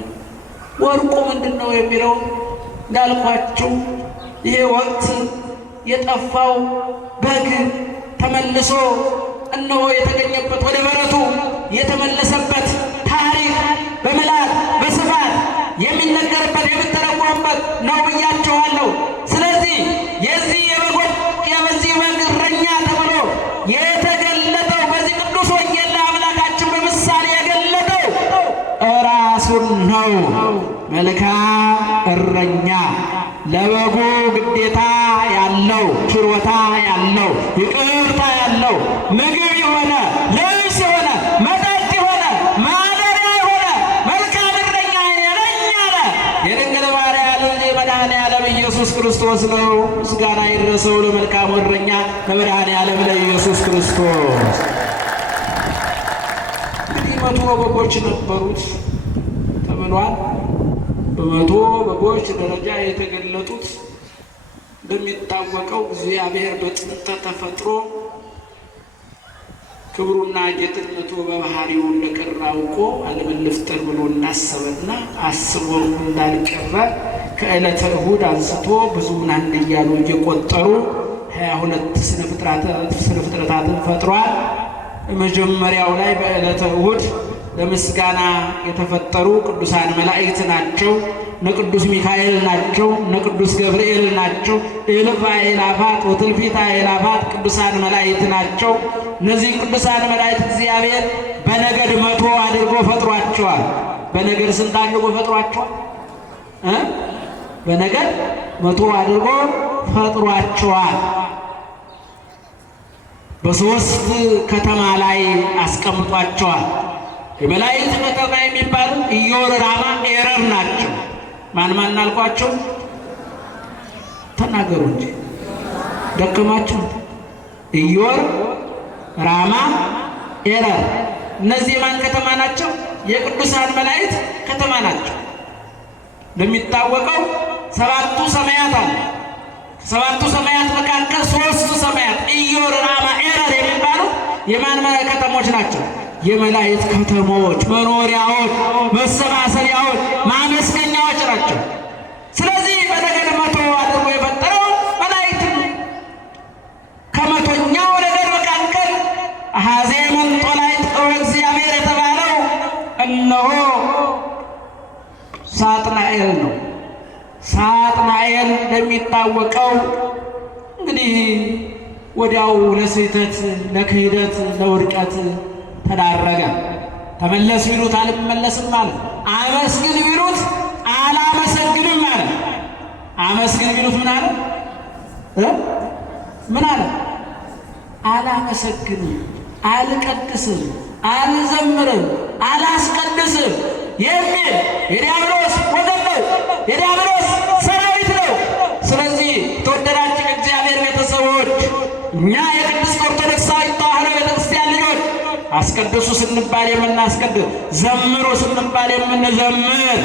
ወርቁ ምንድን ነው የሚለው እንዳልኳችሁ ይሄ ወቅት የጠፋው በግ ተመልሶ እነሆ የተገኘበት ወደ በረቱ የተመለሰበት ታሪክ በምልአት በስፋት የሚነገርበት የሚተረጎምበት ነው ብያቸዋለሁ። ስለዚህ የዚህ የበዚህ በግ እረኛ ተብሎ የተገለጠው በዚህ ቅዱስ ወንጌል አምላካችን በምሳሌ የገለጠው ራሱን ነው። መልካም እረኛ ለበጉ ግዴታ ያለው ችሮታ ያለው ይቅርታ ያለው ምግብ የሆነ ልብስ የሆነ መጠጥ የሆነ ማደሪያ የሆነ መልካም እረኛ የድንግል ማርያም ልጅ መድኃኔዓለም ኢየሱስ ክርስቶስ ነው። ምስጋና ይድረሰው ለመልካሙ እረኛ ለመድኃኔዓለም ለኢየሱስ ክርስቶስ። እንግዲህ 100 በጎች ነበሩት ተብሏል። በ100 በጎች ደረጃ የተገለጡት እንደሚታወቀው እግዚአብሔር በጥንተ ተፈጥሮ ክብሩና ጌትነቱ በባህሪው እንደቀረ አውቆ ዓለምን ልፍጠር ብሎ እንዳሰበና አስቦ እንዳልቀረ ከዕለተ እሑድ አንስቶ ብዙውን አንድ እያሉ እየቆጠሩ 22 ስነ ፍጥረታትን ፈጥሯል። መጀመሪያው ላይ በዕለተ እሑድ ለምስጋና የተፈጠሩ ቅዱሳን መላእክት ናቸው። ነቅዱስ ሚካኤል ናቸው፣ ነቅዱስ ገብርኤል ናቸው። እልፍ አእላፋት ወትልፊት አእላፋት ቅዱሳን መላእክት ናቸው። እነዚህ ቅዱሳን መላእክት እግዚአብሔር በነገድ 100 አድርጎ ፈጥሯቸዋል። በነገድ ስንት አድርጎ ፈጥሯቸዋል? በነገድ 100 አድርጎ ፈጥሯቸዋል። በ3 ከተማ ላይ አስቀምጧቸዋል። የመላእክት ከተማ የሚባሉ ኢዮር፣ ራማ፣ ኤረር ናቸው። ማን አልኳቸው? ተናገሩ እንጂ ደከማችሁ። ኢዮር፣ ራማ፣ ኤረር እነዚህ የማን ከተማ ናቸው? የቅዱሳን መላእክት ከተማ ናቸው። እንደሚታወቀው ሰባቱ ሰማያት አሉ። ሰባቱ ሰማያት መካከል ሶስቱ ሰማያት ኢዮር፣ ራማ፣ ኤረር የሚባሉ የማን ከተሞች ናቸው? የመላእክት ከተሞች፣ መኖሪያዎች፣ መሰባሰቢያዎች፣ ማመስገኛዎች ናቸው። ስለዚህ በነገድ መቶ አድርጎ የፈጠረው መላእክት ነው። ከመቶኛው ነገድ መካከል አሐዜ መንጦላዕት እግዚአብሔር የተባለው እነሆ ሳጥናኤል ነው። ሳጥናኤል እንደሚታወቀው እንግዲህ ወዲያው ለስህተት፣ ለክህደት፣ ለውድቀት ተዳረገ። ተመለስ ቢሉት አልመለስም አለ። አመስግን ቢሉት አላመሰግንም አለ። አመስግን ቢሉት ምን አለ? ምን አለ? አላመሰግንም፣ አልቀድስም፣ አልዘምርም፣ አላስቀድስም የሚል የዲያብሎስ ወገን ነው፣ የዲያብሎስ ሰራዊት ነው። ስለዚህ ተወደዳችሁ እግዚአብሔር ቤተሰቦች፣ እኛ የቅድስት ኦርቶዶክሳዊት ተዋሕዶ ቤተክርስቲያን ልጆች አስቀድሱ ስንባል የምናስቀድስ፣ ዘምሩ ስንባል የምንዘምር፣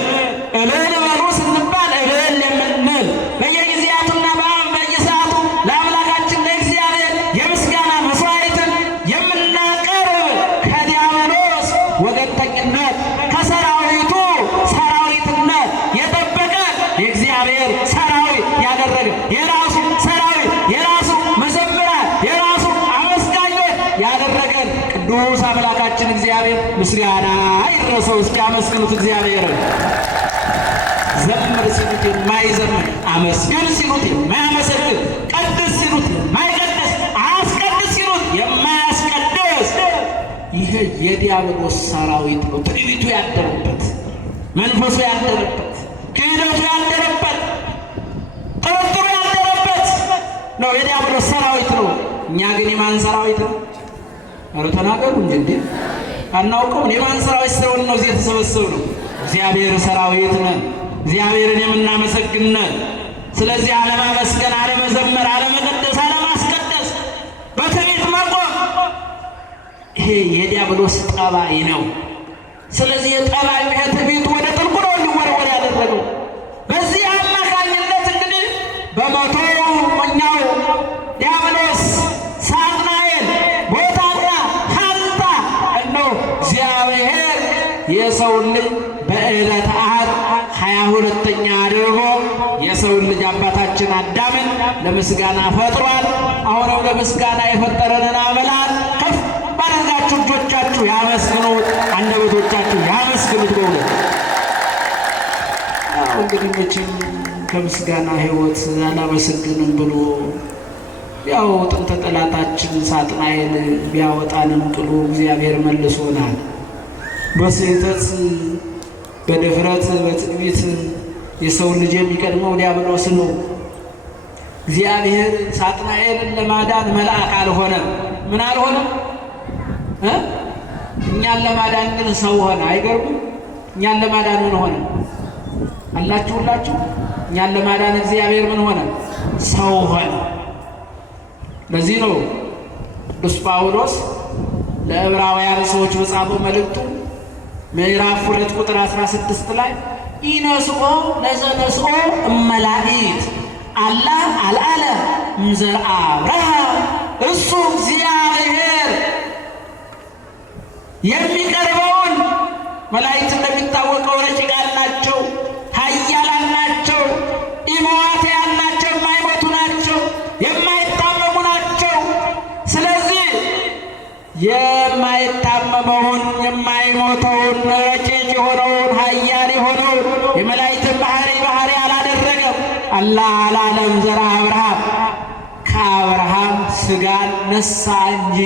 እልል በሉ ስንባል እልል የምንል በየጊዜያቱና በየሰዓቱ ለአምላካችን ለእግዚአብሔር የምስጋና መስዋዕትን የምናቀርብ ከዲያብሎስ ወገንተኝነት ከሰራዊቱ ሰራዊትነት የጠበቀ የእግዚአብሔር ሰራዊት ያደረገ የራሱ ሰራዊት የራሱ መዘምራን የራሱ አመስጋኞች ያደረገን ቅዱስ አምላካችን እግዚአብሔር ምስጋና ይድረሰው። እስኪ አመስግኑት እግዚአብሔርን። ዘምር ሲሉት የማይዘምር፣ አመስግን ሲሉት የማያመሰግን፣ ቀድስ ሲሉት የማይቀድስ፣ አስቀድስ ሲሉት የማያስቀድስ ይሄ የዲያብሎስ ሰራዊት ነው። ትዕቢቱ ያደረበት፣ መንፈሱ ያደረበት፣ ክህደቱ ያደረበት፣ ጥርጥሩ ያደረበት ነው። የዲያብሎስ ሰራዊት ነው። እኛ ግን የማን ሰራዊት ነው? ኧረ ተናገሩ እንጂ እንዴ! አናውቀውም። የማን ሰራዊት ስለሆነ ነው እዚህ የተሰበሰብነው? እግዚአብሔር ሰራዊት ነን። እግዚአብሔርን የምናመሰግን ነን። ስለዚህ አለማመስገን፣ አለመዘመር፣ አለመቀደስ፣ አለማስቀደስ፣ በትዕቢት መቆም ይሄ የዲያብሎስ ጠባይ ነው። ስለዚህ የጠባዩ የትዕቢቱ ወደ ጥልቁ ነው ሊወረወር ያደረገው። በዚህ አማካኝነት እንግዲህ በመቶኛው ዲያብሎስ ሳጥናኤል ቦታና ሀንታ እነሆ እግዚአብሔር የሰውን ልጅ በዕለተ ዓርብ 22ኛ አድርጎ የሰውን ልጅ አባታችን አዳምን ለምስጋና ፈጥሯል። አሁንም ለምስጋና የፈጠረንን አምላክ ከፍ ባደርጋችሁ እጆቻችሁ ያመስግኑት፣ አንደበቶቻችሁ ያመስግኑት። በእውነት እንግዲህ መቼም ከምስጋና ሕይወት አላመሰግንም ብሎ ያው ጥንተ ጠላታችን ሳጥናኤል ቢያወጣንም ቅሉ እግዚአብሔር መልሶናል። በስህተት በድፍረት በትዕቢት የሰውን ልጅ የሚቀድመው ዲያብሎስ ነው። እግዚአብሔር ሳጥናኤልን ለማዳን መልአክ አልሆነም። ምን አልሆነም? እኛን ለማዳን ግን ሰው ሆነ። አይገርምም? እኛን ለማዳን ምን ሆነ? አላችሁላችሁ? እኛን ለማዳን እግዚአብሔር ምን ሆነ? ሰው ሆነ። ለዚህ ነው ቅዱስ ጳውሎስ ለዕብራውያን ሰዎች በጻፈው መልእክቱ ምዕራፍ 2 ቁጥር 16 ላይ ኢነስኦ ለዘነስኦ እመላእክት አላ አልዓለ እምዘርአ አብርሃም፣ እሱ እግዚአብሔር የሚቀርበውን መላእክት እንደሚታወቀው ረቂቃን ናቸው፣ ኃያላን ናቸው፣ ኢመዋትያን ናቸው፣ የማይሞቱ ናቸው፣ የማይታመሙ ናቸው። ስለዚህ የማይታመመውን የማይሞተውን ረቂቅ የሆነውን ኃያል የሆነውን የመላእክትን ባህሪ አላደረገም። አላህ አላለም ዘርአ አብርሃም፣ ከአብርሃም ሥጋን ነሳ እንጂ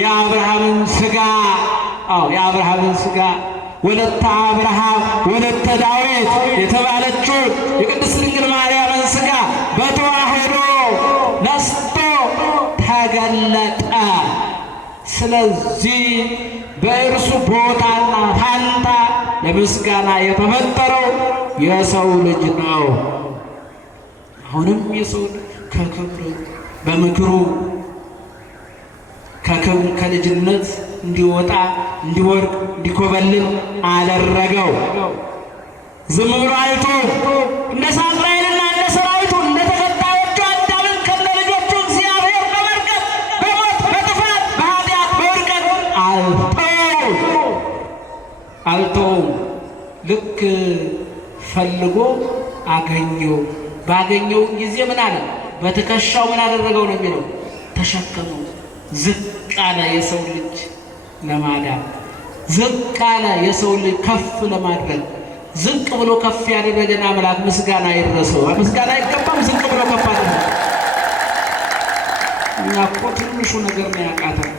የአብርሃምን ሥጋ የአብርሃምን ሥጋ ወለተ አብርሃም ወለተ ዳዊት የተባለችውን የቅድስት ድንግል ማርያምን ሥጋ በተዋህዶ ነስቶ ተገለጠ። ስለዚህ በእርሱ ቦታና ፋንታ ለምስጋና የተፈጠረው የሰው ልጅ ነው። አሁንም የሰው ከክብር በምክሩ ከክብር ከልጅነት እንዲወጣ እንዲወርቅ እንዲኮበልል አደረገው። ዝም ብሎ አይቶ እንደ ሳጥናኤልና እንደ ሰራዊቱ እንደ ተከታዮቹ አዳምን ከነ ልጆቹ እግዚአብሔር በመርገም በሞት በጥፋት በኃጢአት በውድቀት አልተውም። ልክ ፈልጎ አገኘው። ባገኘው ጊዜ ምን አለ? በትከሻው ምን አደረገው ነው የሚለው? ተሸከመው። ዝቅ አለ የሰው ልጅ ለማዳን፣ ዝቅ አለ የሰው ልጅ ከፍ ለማድረግ። ዝቅ ብሎ ከፍ ያደረገን አምላክ ምስጋና ይድረሰው። ምስጋና አይገባም? ዝቅ ብሎ ከፍ አደረገ። እኛ እኮ ትንሹ ነገር ነው ያቃተን።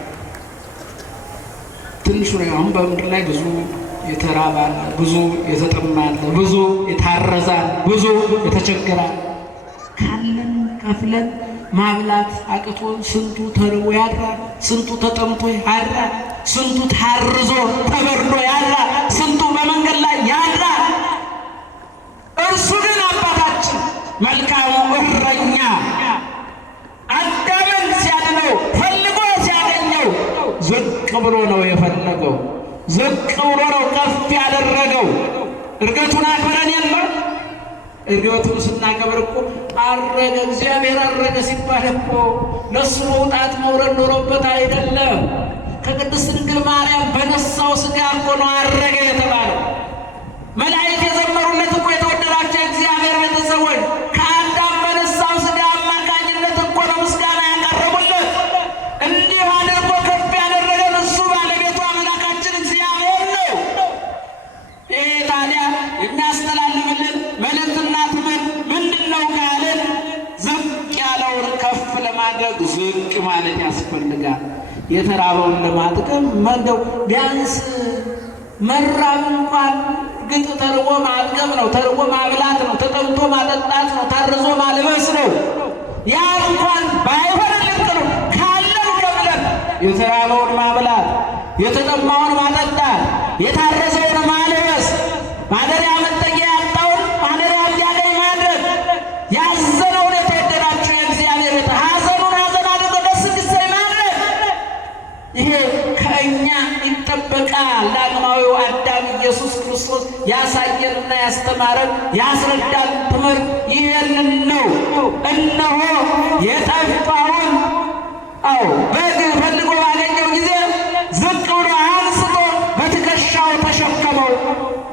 ትንሹ ነው። አሁን በምድር ላይ ብዙ የተራባለ፣ ብዙ የተጠማለ፣ ብዙ የታረዛል፣ ብዙ የተቸገራል። ካለን ከፍለን ማብላት አቅቶ ስንቱ ተርቦ ያድራል፣ ስንቱ ተጠምቶ ያድራል፣ ስንቱ ታርዞ ተበርዶ ያድራል፣ ስንቱ በመንገድ ላይ ያድራል። እርሱ ግን አባታችን መልካሙ እረኛ አዳምን ሲያድነው ፈልጎ ሲያገኘው ዝቅ ብሎ ነው የፈለገው። ዝቅ ብሎ ነው ከፍ ያደረገው። እርገቱን አክብረን የለም። እርገቱን ስናከብር እኮ አረገ እግዚአብሔር አረገ ሲባል እኮ ለእሱ መውጣት መውረድ ኖሮበት አይደለም። ከቅድስት ድንግል ማርያም በነሳው ሥጋ እኮ ነው አረገ የተባለው። መላእክት የዘመሩለት እኮ የተወደዳቸው የእግዚአብሔር ቤተሰቦች ከአዳም በነሳው ሥጋ አማካኝነት እኮ ነው ምስጋና ያቀረቡለት። እንዲህ አድርጎ ከፍ ያደረገን እሱ ባለቤቱ አምላካችን እግዚአብሔር ነው። ይሄ ታዲያ የሚያስተላልፍልን መልእክትና ትምህርት ምንድን ነው ካልን፣ ዝቅ ያለውን ከፍ ለማድረግ ዝቅ ማለት ያስፈልጋል። የተራበውን ለማጥገብ እንደው ቢያንስ መራብ እንኳን ግጥ ተርቦ ማጥገብ ነው፣ ተርቦ ማብላት ነው፣ ተጠምቶ ማጠጣት ነው፣ ታርዞ ማልበስ ነው። ያ እንኳን ባይሆንልን ጥሩ ካለን ከብለን የተራበውን ማብላት፣ የተጠማውን ማጠጣት፣ የታረዘውን ማልበስ፣ ማደሪያ መጠጊያ ያጣውን ማደሪያ እንዲያገኝ ማድረግ፣ ያዘነውን የተወደዳችሁ የእግዚአብሔር ቤት ሐዘኑን ሐዘን አድርጎ ደስ እንዲሰኝ ማድረግ፣ ይሄ ከእኛ ይጠበቃል። ዳግማዊው አዳም ኢየሱስ ክርስቶስ ያሳየንና ያስተማረን ያስረዳን ትምህርት ይሄንን ነው። እነሆ የጠፋውን በግ ፈልጎ ባገኘው ጊዜ ዝቅ ብሎ አንስቶ በትከሻው ተሸከመው።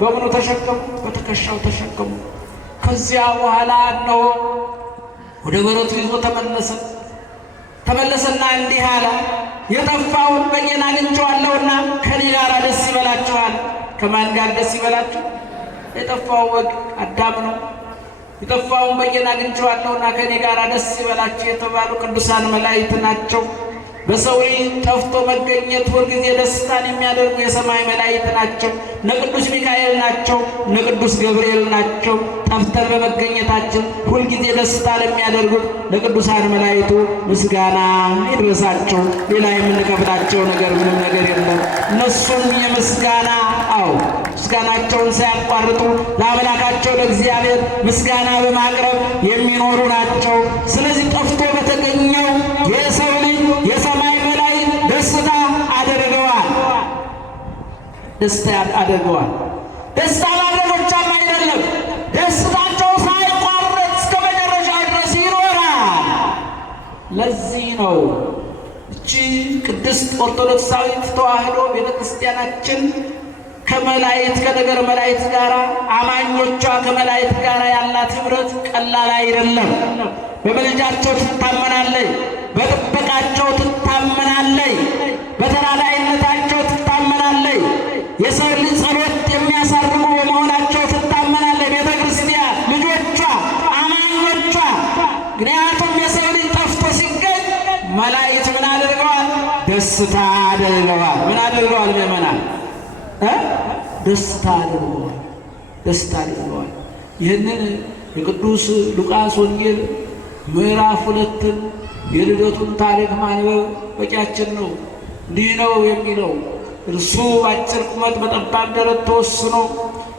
በምኑ ተሸከሙ? በትከሻው ተሸከሙ። ከዚያ በኋላ እነሆ ወደ በረቱ ይዞ ተመለሰና እንዲህ አለ፣ የጠፋውን በጌን አግኝቼዋለሁና ከኔ ጋር ደስ ይበላችኋል። ከማን ጋር ደስ ይበላችሁ? የጠፋው በግ አዳም ነው። የጠፋውን በጌን አግኝቼዋለሁና ከኔ ጋር ደስ ይበላችሁ የተባሉ ቅዱሳን መላእክት ናቸው። በሰው ጠፍቶ መገኘት ሁልጊዜ ደስታን የሚያደርጉ የሰማይ መላእክት ናቸው። እነ ቅዱስ ሚካኤል ናቸው፣ እነ ቅዱስ ገብርኤል ናቸው። ጠፍተን በመገኘታችን ሁልጊዜ ደስታን የሚያደርጉት ለቅዱሳን መላእክቱ ምስጋና ይድረሳቸው። ሌላ የምንከፍላቸው ነገር ምንም ነገር የለም። እነሱም የምስጋና ምስጋናቸውን ሳያቋርጡ ለአምላካቸው ለእግዚአብሔር ምስጋና በማቅረብ የሚኖሩ ናቸው። ስለዚህ ጠፍቶ በተገኘው የሰው ልጅ የሰማይ መላእክት ደስታ አድርገዋል። ደስታ ማድረግ ብቻም አይደለም፣ ደስታቸው ሳይቋረጥ እስከ መጨረሻው ድረስ ይኖራል። ለዚህ ነው እቺ ቅድስት ኦርቶዶክሳዊት ተዋሕዶ ቤተክርስቲያናችን ከመላእክት ከነገር መላእክት ጋር አማኞቿ ከመላእክት ጋር ያላት ኅብረት ቀላል አይደለም። በመልጃቸው ትታመናለች፣ በጥበቃቸው ትታመናለች፣ በተራዳኢነታቸው ትታመናለች። የሰው ልጅ ጸሎት የሚያሳርጉ በመሆናቸው ትታመናለች ቤተ ክርስቲያን ልጆቿ አማኞቿ። ምክንያቱም የሰው ልጅ ጠፍቶ ሲገኝ መላእክት ምን አድርገዋል? ደስታ አድርገዋል። ምን አድርገዋል? ምእመናን ደስታ አድርገዋል። ይህንን የቅዱስ ሉቃስ ወንጌል ምዕራፍ 2 የልደቱን ታሪክ ማንበብ በቂያችን ነው። እንዲህ ነው የሚለው፣ እርሱ አጭር ቁመት በጠባብ ደረት ተወስኖ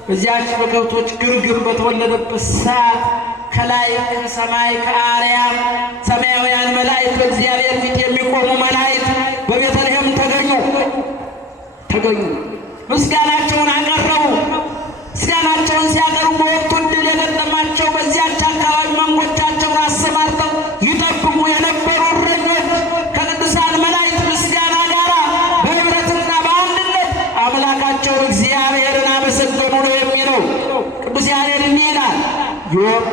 በዚያች በከብቶች ግርግም በተወለደበት ሰዓት ከላይ ከሰማይ ከአርያም ሰማያውያን መላእክት በእግዚአብሔር ፊት የሚቆሙ መላእክት በቤተልሔም ተገኙ። ምስጋናቸውን አቀረቡ። ምስጋናቸውን ሲያቀርቡ ዮም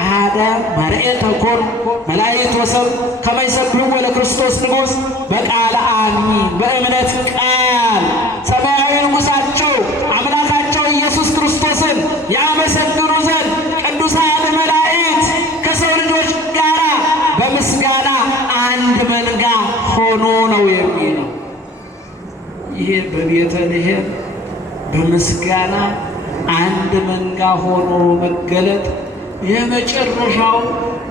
አሐደ መርኤተ ኮን መላእክት ወሰብ ከመ ይሰብሕዎ ለክርስቶስ ንጉሥ በቃለ አሚን በእምነት ቃል ሰማያዊ ንጉሣቸው አምላካቸው ኢየሱስ ክርስቶስን ያመሰግኑ ዘንድ ቅዱሳን መላእክት ከሰው ልጆች ጋር በምስጋና አንድ መንጋ ሆኖ ነው የሚለው። ይሄ በቤተልሔም በምስጋና አንድ መንጋ ሆኖ መገለጥ የመጨረሻው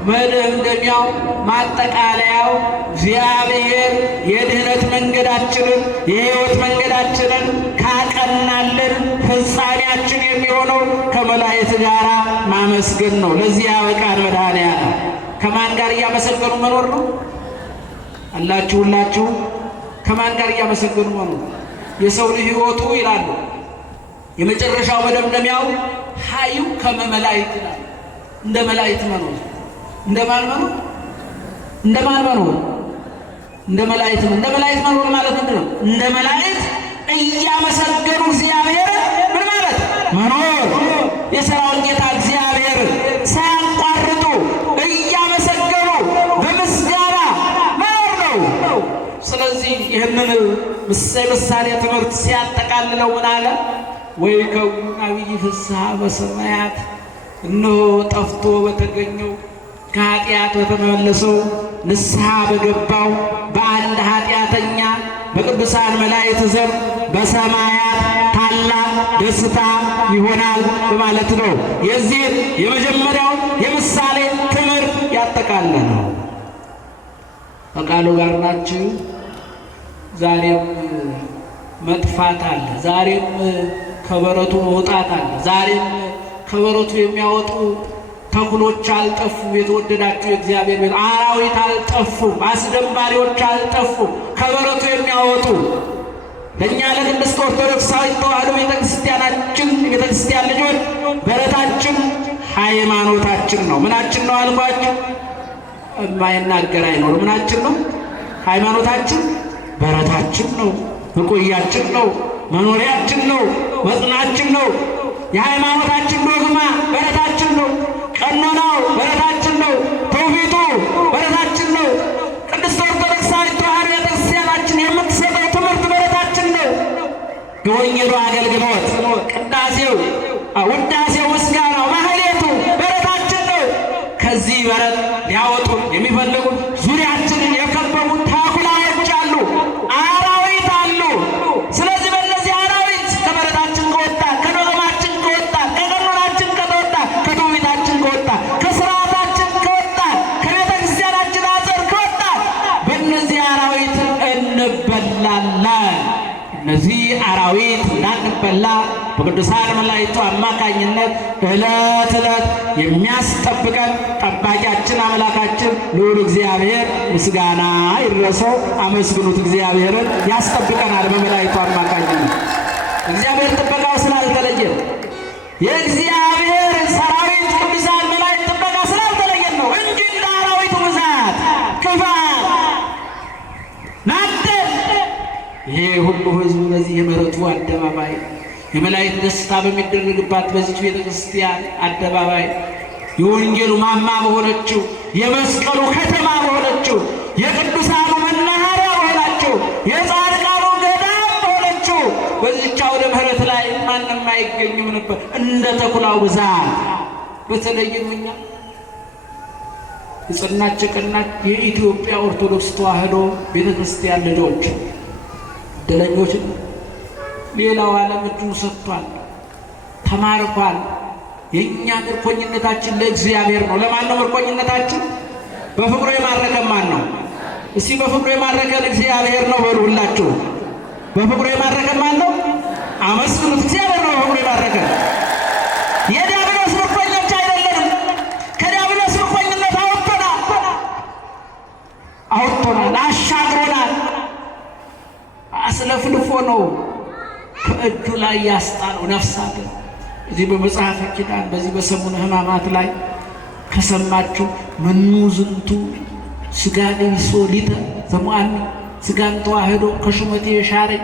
መደምደሚያው ማጠቃለያው እግዚአብሔር የድኅነት መንገዳችንን የሕይወት መንገዳችንን ካቀናልን ፍጻሜያችን የሚሆነው ከመላእክት ጋር ማመስገን ነው። ለዚህ ያበቃን መድኃኔዓለም። ከማን ጋር እያመሰገኑ መኖር ነው አላችሁ? ሁላችሁ ከማን ጋር እያመሰገኑ መኖር? የሰው ልጅ ሕይወቱ ይላሉ የመጨረሻው መደምደሚያው ሀዩ ከመ መላእክት ይላል። እንደ መላእክት መኖር። እንደማን መኖር? እንደማን መኖር? እንደ መላእክት ነው። እንደ መላእክት መኖር ማለት ምንድን ነው? እንደ መላእክት እያመሰገኑ እግዚአብሔር ምን ማለት መኖር። የሠራዊት ጌታ እግዚአብሔር ሳያቋርጡ እያመሰገኑ በምስጋና መኖር ነው። ስለዚህ ይህንን ምሳሌ ትምህርት ሲያጠቃልለው ምን አለ? ወይከውን አብይ ፍስሐ በሰማያት እነሆ ጠፍቶ በተገኘው ከኃጢአት በተመለሰው ንስሐ በገባው በአንድ ኃጢአተኛ በቅዱሳን መላእክት ዘንድ በሰማያት ታላቅ ደስታ ይሆናል በማለት ነው። የዚህ የመጀመሪያው የምሳሌ ትምህርት ያጠቃለለው። ከቃሉ ጋር ናችሁ። ዛሬም መጥፋት አለ። ዛሬም ከበረቱ መውጣት አለ። ዛሬም ከበረቱ የሚያወጡ ተኩሎች አልጠፉም። የተወደዳችሁ የእግዚአብሔር ቤት አራዊት አልጠፉም። አስደንባሪዎች አልጠፉም። ከበረቱ የሚያወጡ ለእኛ ለቅድስት ኦርቶዶክሳዊት ተዋሕዶ ቤተክርስቲያናችን የቤተክርስቲያን ልጆች በረታችን ሃይማኖታችን ነው። ምናችን ነው አልኳችሁ? የማይናገር አይኖር። ምናችን ነው? ሃይማኖታችን በረታችን ነው። መቆያችን ነው። መኖሪያችን ነው። መጽናችን ነው። የሃይማኖታችን ዶግማ በረታችን ነው። ቀኖናው በረታችን ነው። ትውፊቱ በረታችን ነው። ቅድስት ኦርቶዶክሳዊት ተዋሕዶ ቤተክርስቲያናችን የምትሰጠው ትምህርት በረታችን ነው። የወንጌሉ አገልግሎት፣ ቅዳሴው፣ ውዳሴው፣ ምስጋናው፣ ማህሌቱ በረታችን ነው። ከዚህ በረት ሊያወጡ የሚፈልጉ ዙሪያችንን የከበቡ ተኩላዎች አሉ፣ አራዊት አሉ። ስለዚህ በእነዚህ አራዊት ከበረታችን ከወጣ፣ ከዶግማችን ከወጣ፣ ከቀኖናችን ከወጣ፣ ከትውፊታችን ከወጣ፣ ከስርዓታችን ከወጣ፣ ከቤተ ክርስቲያናችን አጥር ከወጣ በእነዚህ አራዊት እንበላለን። እነዚህ አራዊት እንዳንበላ በቅዱሳን መላእክቱ አማካኝነት ዕለት ዕለት የሚያስጠብቀን ጠባቂያችን አምላካችን ልዑል እግዚአብሔር ምስጋና ይድረሰው። አመስግኑት። እግዚአብሔርን ያስጠብቀናል በመላእክቱ አማካኝነት። እግዚአብሔር ጥበቃው ስላልተለየ የእግዚአብሔር ሰራዊት ቅዱሳን መላእክት ጥበቃ ስላልተለየን ነው እንጂ እንደ አራዊቱ ብዛት ክፋት ናደን። ይሄ ሁሉ ሕዝብ በዚህ የምሕረቱ አደባባይ የመላእክት ደስታ በሚደረግባት በዚች ቤተ ክርስቲያን አደባባይ የወንጌሉ ማማ በሆነችው የመስቀሉ ከተማ በሆነችው የቅዱሳኑ መናኸሪያ በሆነችው የጻድቃኑ ገዳም በሆነችው በዚች አውደ ምሕረት ላይ ማንም አይገኝም ነበር እንደ ተኩላው ብዛት። በተለይም እኛ የጸናች የቀናች የኢትዮጵያ ኦርቶዶክስ ተዋሕዶ ቤተ ክርስቲያን ልጆች እድለኞች። ሌላው ዓለም እጁን ሰጥቷል፣ ተማርኳል። የእኛ ምርኮኝነታችን ለእግዚአብሔር ነው። ለማን ነው ምርኮኝነታችን? በፍቅሩ የማረከን ማን ነው? እስቲ በፍቅሩ የማረከን እግዚአብሔር ነው በሉ ሁላችሁ። በፍቅሩ የማረከን ማን ነው? አመስግኑት። እግዚአብሔር ነው በፍቅሩ የማረከን። የዲያብሎስ ምርኮኞች አይደለንም። ከዲያብሎስ ምርኮኝነት አውጥቶናል፣ አሻግሮናል። አስለፍልፎ ነው ከእጁ ላይ ያስጣለው ነፍሳትን። እዚህ በመጽሐፈ ኪዳን በዚህ በሰሙነ ሕማማት ላይ ከሰማችሁ መኑ ዝንቱ ሥጋ ለቢሶ ሊተ ዘሙአኒ ሥጋን ተዋህዶ ከሹመቴ የሻረኝ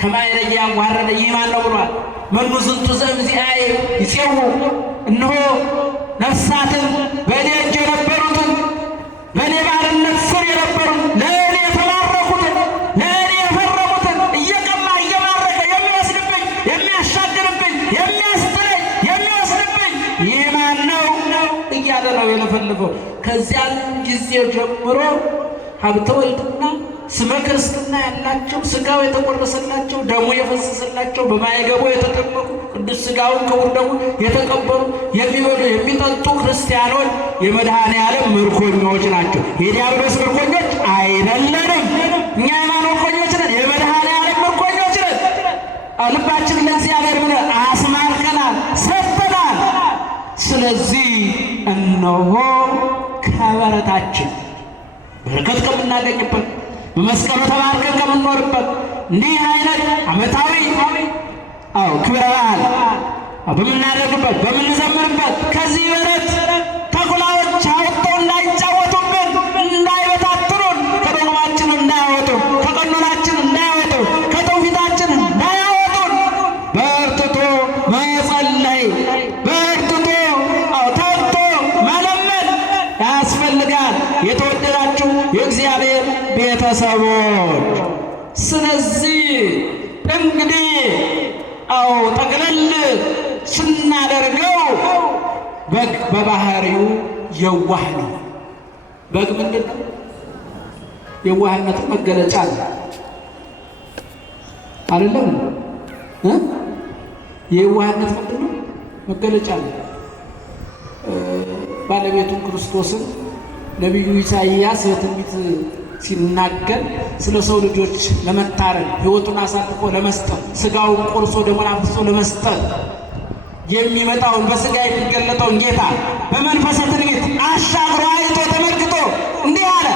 ከማይለያ ያዋረደ ይህ ማን ነው ብሏል። መኑ ዝንቱ ዘእምዚአየ ይፄው እነሆ ነፍሳትን በእኔ እጅ የነበሩትን በእኔ ባርነት ስር የነበሩት ለእኔ የተማረኩትን ለእኔ የፈረሙትን እየቀማ እየማረከ የሚወስድብኝ የሚያሻግርብኝ የሚያስጥለኝ የሚወስድብኝ ይህ ማን ነው እያለ ነው የለፈለፈው። ከዚያን ጊዜ ጀምሮ ሀብተ ወልድና ስመ ክርስትና ያላቸው ሥጋው የተቆረሰላቸው ደሙ የፈሰሰላቸው በማይገቡ የተጠመቁ ቅዱስ ሥጋውን ክቡር ደሙ የተቀበሉ የሚበሉ የሚጠጡ ክርስቲያኖች የመድኃኔዓለም ምርኮኞች ናቸው። የዲያብሎስ ምርኮኞች አይደለንም። እኛ የማን ምርኮኞች ነን? የመድኃኔዓለም ምርኮኞች ነን። ልባችን ለእግዚአብሔር ብለን አስማርከናል፣ ሰጥተናል። ስለዚህ እነሆ ከበረታችን በረከት ከምናገኝበት በመስቀሉ ተባርከን ከምንኖርበት እንዲህ አይነት ዓመታዊ ክብረ በዓል በምናደርግበት በምንዘምርበት ከዚህ በረት ተኩላዎች አውጥተው እንዳይጫወቱብን እንዳይበታትሩን ከዶግማችን እንዳያወጡ ከቀኖናችን እንዳያወጡ ከትውፊታችን እንዳያወጡን በርትቶ መጸለይ በርትቶ ተግቶ መለመን ያስፈልጋል። የተወደዳችሁ የእግዚአብሔር ቤተሰቦች ስለዚህ እንግዲህ ጠቅለል ስናደርገው በግ በባህሪው የዋህ ነው። በግ ምንድን ነው? የዋህነቱ መገለጫ ነው አይደለም? የዋህነት ምንድን ነው? መገለጫ ነው። ባለቤቱን ክርስቶስን ነቢዩ ኢሳይያስ በትንቢት ሲናገር ስለ ሰው ልጆች ለመታረድ ሕይወቱን አሳልፎ ለመስጠት ሥጋውን ቆርሶ ደሙን አፍስሶ ለመስጠት የሚመጣውን በሥጋ የሚገለጠውን ጌታ በመንፈሰ ትንቢት አሻግሮ አይቶ ተመልክቶ እንዲህ አለ፣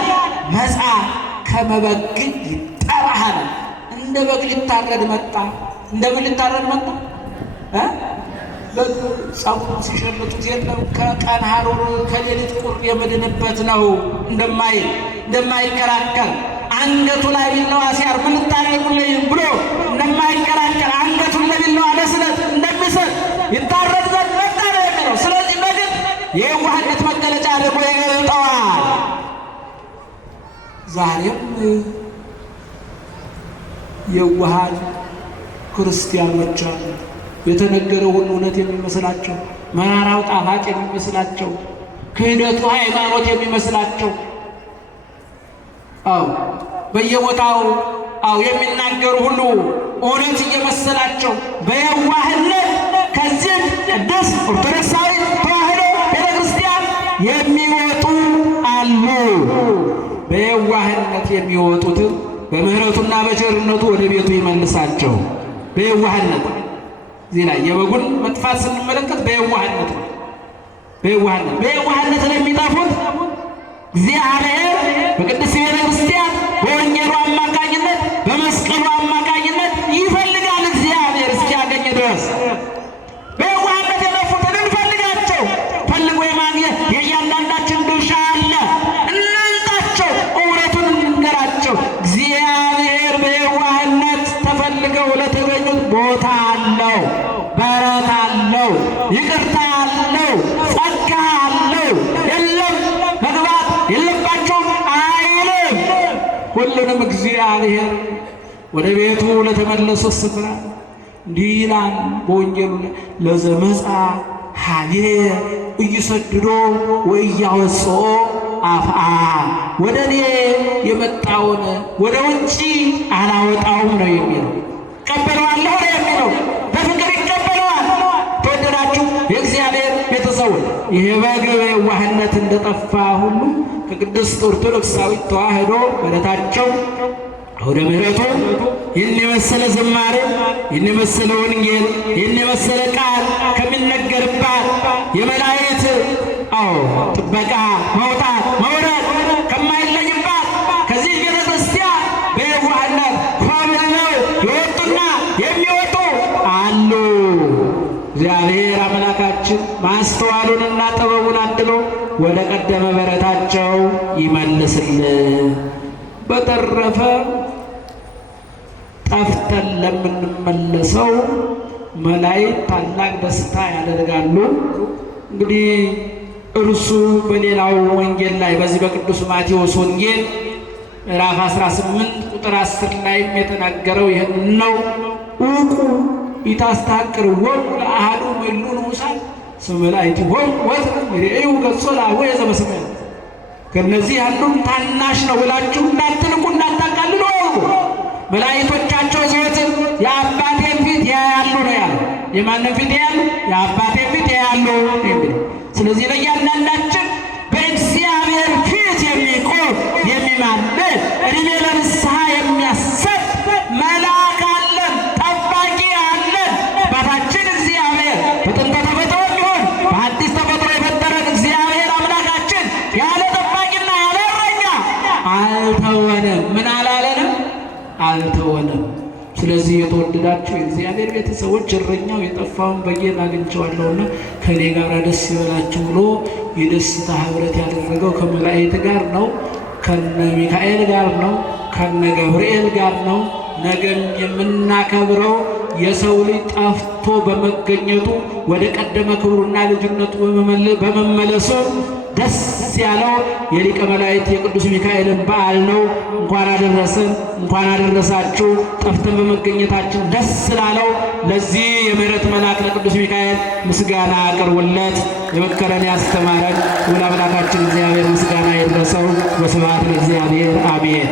መጻ ከመ በግ ይጠባህ አለ። እንደ በግ ሊታረድ መጣ። እንደምን ሊታረድ መጣ? ጸጉሩን ሲሸልቱት የለም ከቀን ሐሩር ከሌሊት ቁር የምድንበት ነው እንደማይከራከር አንገቱ ላይ ቢላዋ ሲያር ምን ልታደርጉልኝ ብሎ እንደማይከራከር አንገቱን ለቢላዋ ለስለት እንደሚሰጥ ይታረድ ዘንድ መጣ ነው የሚለው። ስለዚህ በግን የዋህነት መገለጫ አድርጎ ይገልጠዋል። ዛሬም የዋሃን ክርስቲያኖች አሉ። የተነገረው ሁሉ እውነት የሚመስላቸው፣ መራራው ጣፋጭ የሚመስላቸው፣ ክህደቱ ሃይማኖት የሚመስላቸው በየቦታው የሚናገሩ ሁሉ እውነት እየመሰላቸው በየዋህነት ከዚህ ቅዱስ ኦርቶዶክሳዊ ተዋሕዶ ቤተክርስቲያን የሚወጡ አሉ። በየዋህነት የሚወጡትን በምህረቱና በቸርነቱ ወደ ቤቱ ይመልሳቸው። በየዋህነት እዚህ ላይ የበጉን መጥፋት ስንመለከት በየዋህነት ነው። በየዋህነት ለሚጠፉት እግዚአብሔር በቅድስት ቤተ ክርስቲያን በወንጌሉ አማካኝነት በመስቀሉ አማካኝነት ይፈልጋል። እግዚአብሔር እስኪያገኝ ድረስ በየዋህነት የጠፉትን እንፈልጋቸው። ፈልጎ የማግኘት የእያንዳንዳችን ድርሻ አለ። እናንጣቸው፣ እውነቱን እንንገራቸው። እግዚአብሔር በየዋህነት ተፈልገው ለተገኙት ቦታ አለው፣ በረታ አለው፣ ይቅርታ አለው፣ ጸጋ አለው። የለም መግባት የለባቸውም አይልም። ሁሉንም እግዚአብሔር ወደ ቤቱ ለተመለሱ ስፍራ እንዲህ ይላል በወንጌሉ ለዘመጻ ሀቤ እይሰድዶ ወእያወጽኦ አፍአ፣ ወደ እኔ የመጣውን ወደ ውጭ አላወጣውም ነው የሚለው። ቀበለዋለሁ ነው የሚለው። በፍቅር ይቀበለዋል። ተወደዳችሁ የእግዚአብሔር ቤተሰቦች፣ ይህ በግ በየዋህነት እንደጠፋ ሁሉ ከቅድስት ኦርቶዶክሳዊት ተዋሕዶ በዕለታቸው ወደ ምሕረቱ ይህን የመሰለ ዝማሬ፣ ይህን የመሰለ ወንጌል፣ ይህን የመሰለ ቃል ከሚነገርባት የመላእክት ጥበቃ መውጣት መውረድ ከማይለይባት ከዚህ ቤተ ክርስቲያን በየዋህነት ኮብልለው የወጡና የሚወጡ አሉ። እግዚአብሔር አምላካችን ማስተዋሉንና ጥበቡን አድሎ ወደ ቀደመ በረታቸው ይመልስልን። በተረፈ ጠፍተን ለምንመለሰው መላእክት ታላቅ ደስታ ያደርጋሉ። እንግዲህ እርሱ በሌላው ወንጌል ላይ በዚህ በቅዱስ ማቴዎስ ወንጌል ምዕራፍ 18 ቁጥር 10 ላይ የተናገረው ይህን ነው። ኡቁ ኢታስተሐቅርዎሙ ለአሐዱ እምእሉ ንዑሳን እስመ መላእክቲሆሙ ወትረ ይሬእዩ ገጾ ለአቡየ ዘበሰማያት። ከእነዚህ አንዱም ታናሽ ነው ብላችሁ እንዳትንቁ እንዳታቃልሉ አውቁ። መላእክቶቻቸው ዘወትር የአባቴን ፊት ያያሉ ነው ያለው። የማንን ፊት ያያሉ? የአባቴን ፊት ያያሉ የሚለው። ስለዚህ ለእያንዳንዳችን በእግዚአብሔር ፊት የሚቆም የሚማልድ ዕድሜ ለንስሐ የሚያሰጥ መልአክ አለን፣ ጠባቂ አለን። አባታችን እግዚአብሔር በጥንተ ተፈጥሮ ቢሆን በአዲስ ተፈጥሮ የፈጠረን እግዚአብሔር አምላካችን ያለ ጠባቂና ያለ እረኛ አልተወንም። ምን አላለንም? አልተወንም። ስለዚህ የተወደዳችሁ የእግዚአብሔር ቤተሰቦች እረኛው የጠፋውን በጌን አግኝቼዋለሁና ከኔ ጋር ደስ ይበላችሁ ብሎ የደስታ ህብረት ያደረገው ከመላእክት ጋር ነው፣ ከነ ሚካኤል ጋር ነው፣ ከነ ገብርኤል ጋር ነው። ነገም የምናከብረው የሰው ልጅ ጠፍቶ በመገኘቱ ወደ ቀደመ ክብሩና ልጅነቱ በመመለሱ ደስ ያለው የሊቀ መላእክት የቅዱስ ሚካኤልን በዓል ነው። እንኳን አደረሰን፣ እንኳን አደረሳችሁ። ጠፍተን በመገኘታችን ደስ ስላለው ለዚህ የምሕረት መልአክ ለቅዱስ ሚካኤል ምስጋና አቅርቡለት። የመከረን ያስተማረን ልዑል አምላካችን እግዚአብሔር ምስጋና ይድረሰው። ወስብሐት ለእግዚአብሔር አሜን።